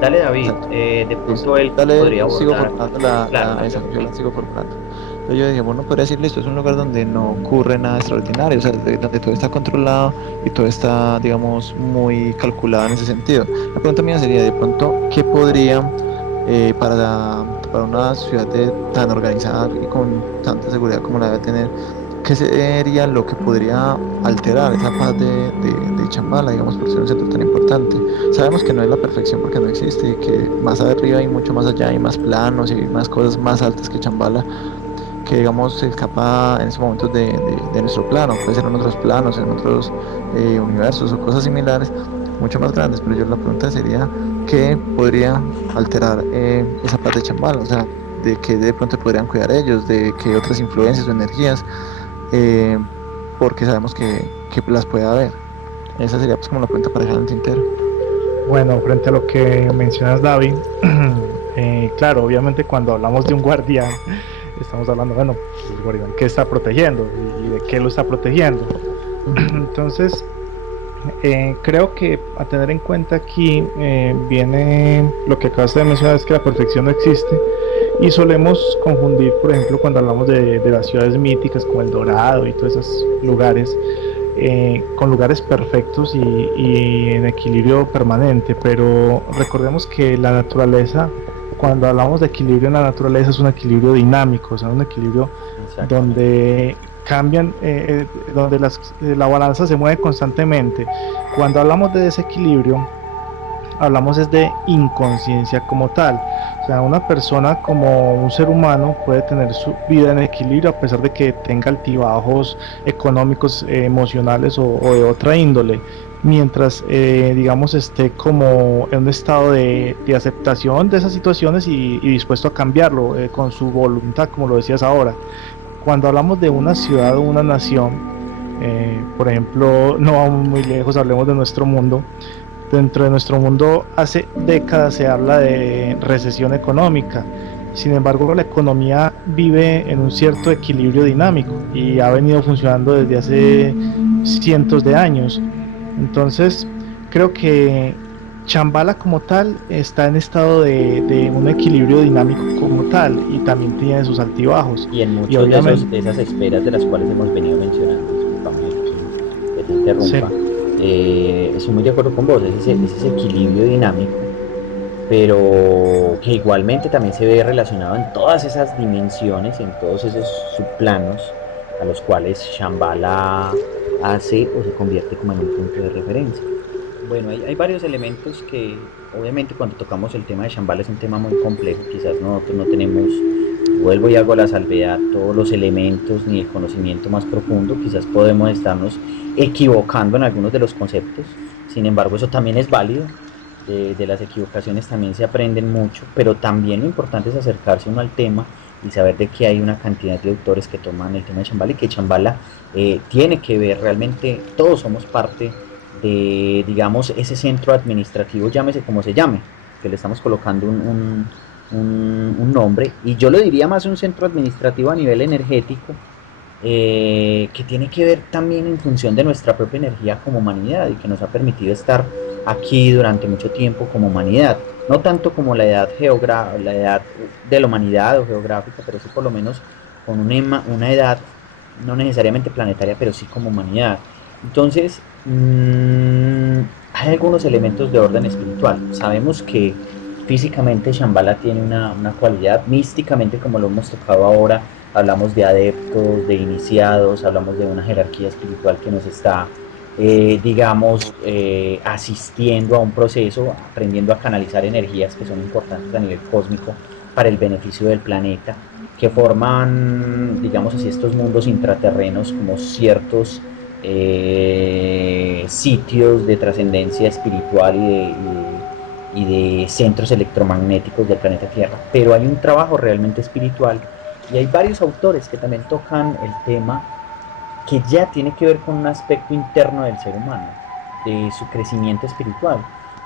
Dale, David. Exacto. De Listo. pronto él podría Dale, sigo abordar. formulando Claro, no te esa, yo la preocupes. sigo formulando. Entonces yo dije, bueno, podría decir, listo, es un lugar donde no ocurre nada extraordinario, o sea, donde todo está controlado y todo está, digamos, muy calculado en ese sentido. La pregunta mía sería, de pronto, ¿qué podría, para una ciudad tan organizada y con tanta seguridad como la debe tener, qué sería lo que podría alterar esa paz de Chambala, digamos, por ser un centro tan importante? Sabemos que no es la perfección porque no existe y que más arriba y mucho más allá hay más planos y más cosas más altas que Chambala que digamos se escapa en esos momentos de nuestro plano, puede ser en otros planos, en otros universos o cosas similares, mucho más grandes, pero yo la pregunta sería, ¿qué podría alterar esa paz de Chambala? O sea, de qué de pronto podrían cuidar ellos, de qué otras influencias o energías, eh, porque sabemos que las puede haber. Esa sería pues como la pregunta para dejar en el tintero. Bueno, frente a lo que mencionas, David, claro, obviamente cuando hablamos de un guardián, estamos hablando, bueno, el guardián que está protegiendo y de qué lo está protegiendo. Entonces, creo que a tener en cuenta aquí viene lo que acabas de mencionar, es que la perfección no existe y solemos confundir, por ejemplo, cuando hablamos de las ciudades míticas como El Dorado y todos esos lugares, con lugares perfectos y en equilibrio permanente, pero recordemos que la naturaleza, cuando hablamos de equilibrio en la naturaleza, es un equilibrio dinámico, o sea, un equilibrio Exactamente. donde cambian, donde la balanza se mueve constantemente. Cuando hablamos de desequilibrio, hablamos es de inconsciencia como tal. O sea, una persona como un ser humano puede tener su vida en equilibrio a pesar de que tenga altibajos económicos, emocionales o de otra índole, mientras, digamos, esté como en un estado de aceptación de esas situaciones y dispuesto a cambiarlo con su voluntad, como lo decías ahora. Cuando hablamos de una ciudad o una nación, por ejemplo, no vamos muy lejos, hablemos de nuestro mundo. Dentro de nuestro mundo hace décadas se habla de recesión económica. Sin embargo, la economía vive en un cierto equilibrio dinámico y ha venido funcionando desde hace cientos de años. Entonces, creo que Chambala como tal está en estado de un equilibrio dinámico como tal y también tiene sus altibajos. Y en Y muchos de obviamente, de esas esferas de las cuales hemos venido mencionando, discúlpame que te sí, interrumpa, estoy muy de acuerdo con vos, es ese equilibrio dinámico, pero que igualmente también se ve relacionado en todas esas dimensiones, en todos esos subplanos a los cuales Shambhala hace o se convierte como en un punto de referencia. Bueno, hay varios elementos que obviamente cuando tocamos el tema de Shambhala es un tema muy complejo, quizás nosotros no tenemos, vuelvo y hago la salvedad, todos los elementos ni el conocimiento más profundo, quizás podemos estarnos equivocando en algunos de los conceptos, sin embargo eso también es válido, de las equivocaciones también se aprenden mucho, pero también lo importante es acercarse uno al tema y saber de que hay una cantidad de autores que toman el tema de Shambhala y que Shambhala tiene que ver, realmente todos somos parte de, digamos, ese centro administrativo, llámese como se llame, que le estamos colocando un nombre, y yo lo diría más un centro administrativo a nivel energético, que tiene que ver también en función de nuestra propia energía como humanidad y que nos ha permitido estar aquí durante mucho tiempo como humanidad. No tanto como la edad de la humanidad o geográfica, pero sí por lo menos con una edad no necesariamente planetaria, pero sí como humanidad. Entonces, hay algunos elementos de orden espiritual. Sabemos que físicamente Shambhala tiene una cualidad, místicamente como lo hemos tocado ahora, hablamos de adeptos, de iniciados, hablamos de una jerarquía espiritual que nos está, digamos, asistiendo a un proceso, aprendiendo a canalizar energías que son importantes a nivel cósmico para el beneficio del planeta, que forman, digamos así, estos mundos intraterrenos como ciertos sitios de trascendencia espiritual y de centros electromagnéticos del planeta Tierra. Pero hay un trabajo realmente espiritual y hay varios autores que también tocan el tema que ya tiene que ver con un aspecto interno del ser humano, de su crecimiento espiritual.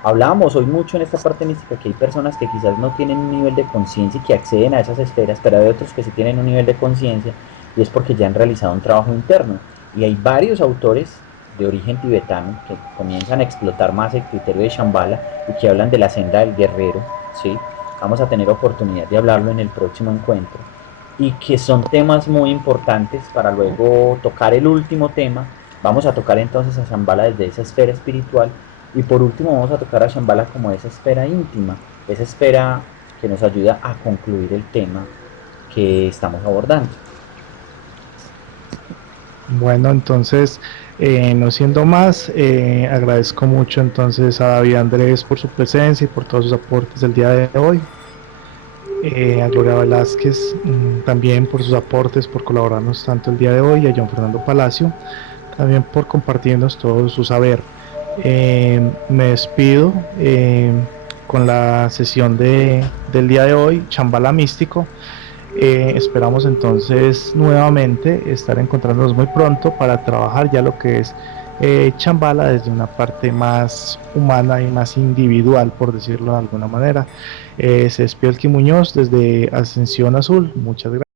Hablábamos hoy mucho en esta parte mística que hay personas que quizás no tienen un nivel de conciencia y que acceden a esas esferas, pero hay otros que sí tienen un nivel de conciencia y es porque ya han realizado un trabajo interno. Y hay varios autores de origen tibetano que comienzan a explotar más el criterio de Shambhala y que hablan de la senda del guerrero, ¿sí? Vamos a tener oportunidad de hablarlo en el próximo encuentro. Y que son temas muy importantes para luego tocar el último tema. Vamos a tocar entonces a Shambhala desde esa esfera espiritual y por último vamos a tocar a Shambhala como esa esfera íntima, esa esfera que nos ayuda a concluir el tema que estamos abordando. Bueno, entonces, no siendo más, agradezco mucho entonces a David Andrés por su presencia y por todos sus aportes el día de hoy. A Gloria Velázquez también por sus aportes, por colaborarnos tanto el día de hoy, y a John Fernando Palacio también por compartirnos todo su saber. Me despido con la sesión del día de hoy, Shambhala Místico. Esperamos entonces nuevamente estar encontrándonos muy pronto para trabajar ya lo que es Shambhala desde una parte más humana y más individual, por decirlo de alguna manera. Se despidió el Muñoz desde Ascensión Azul. Muchas gracias.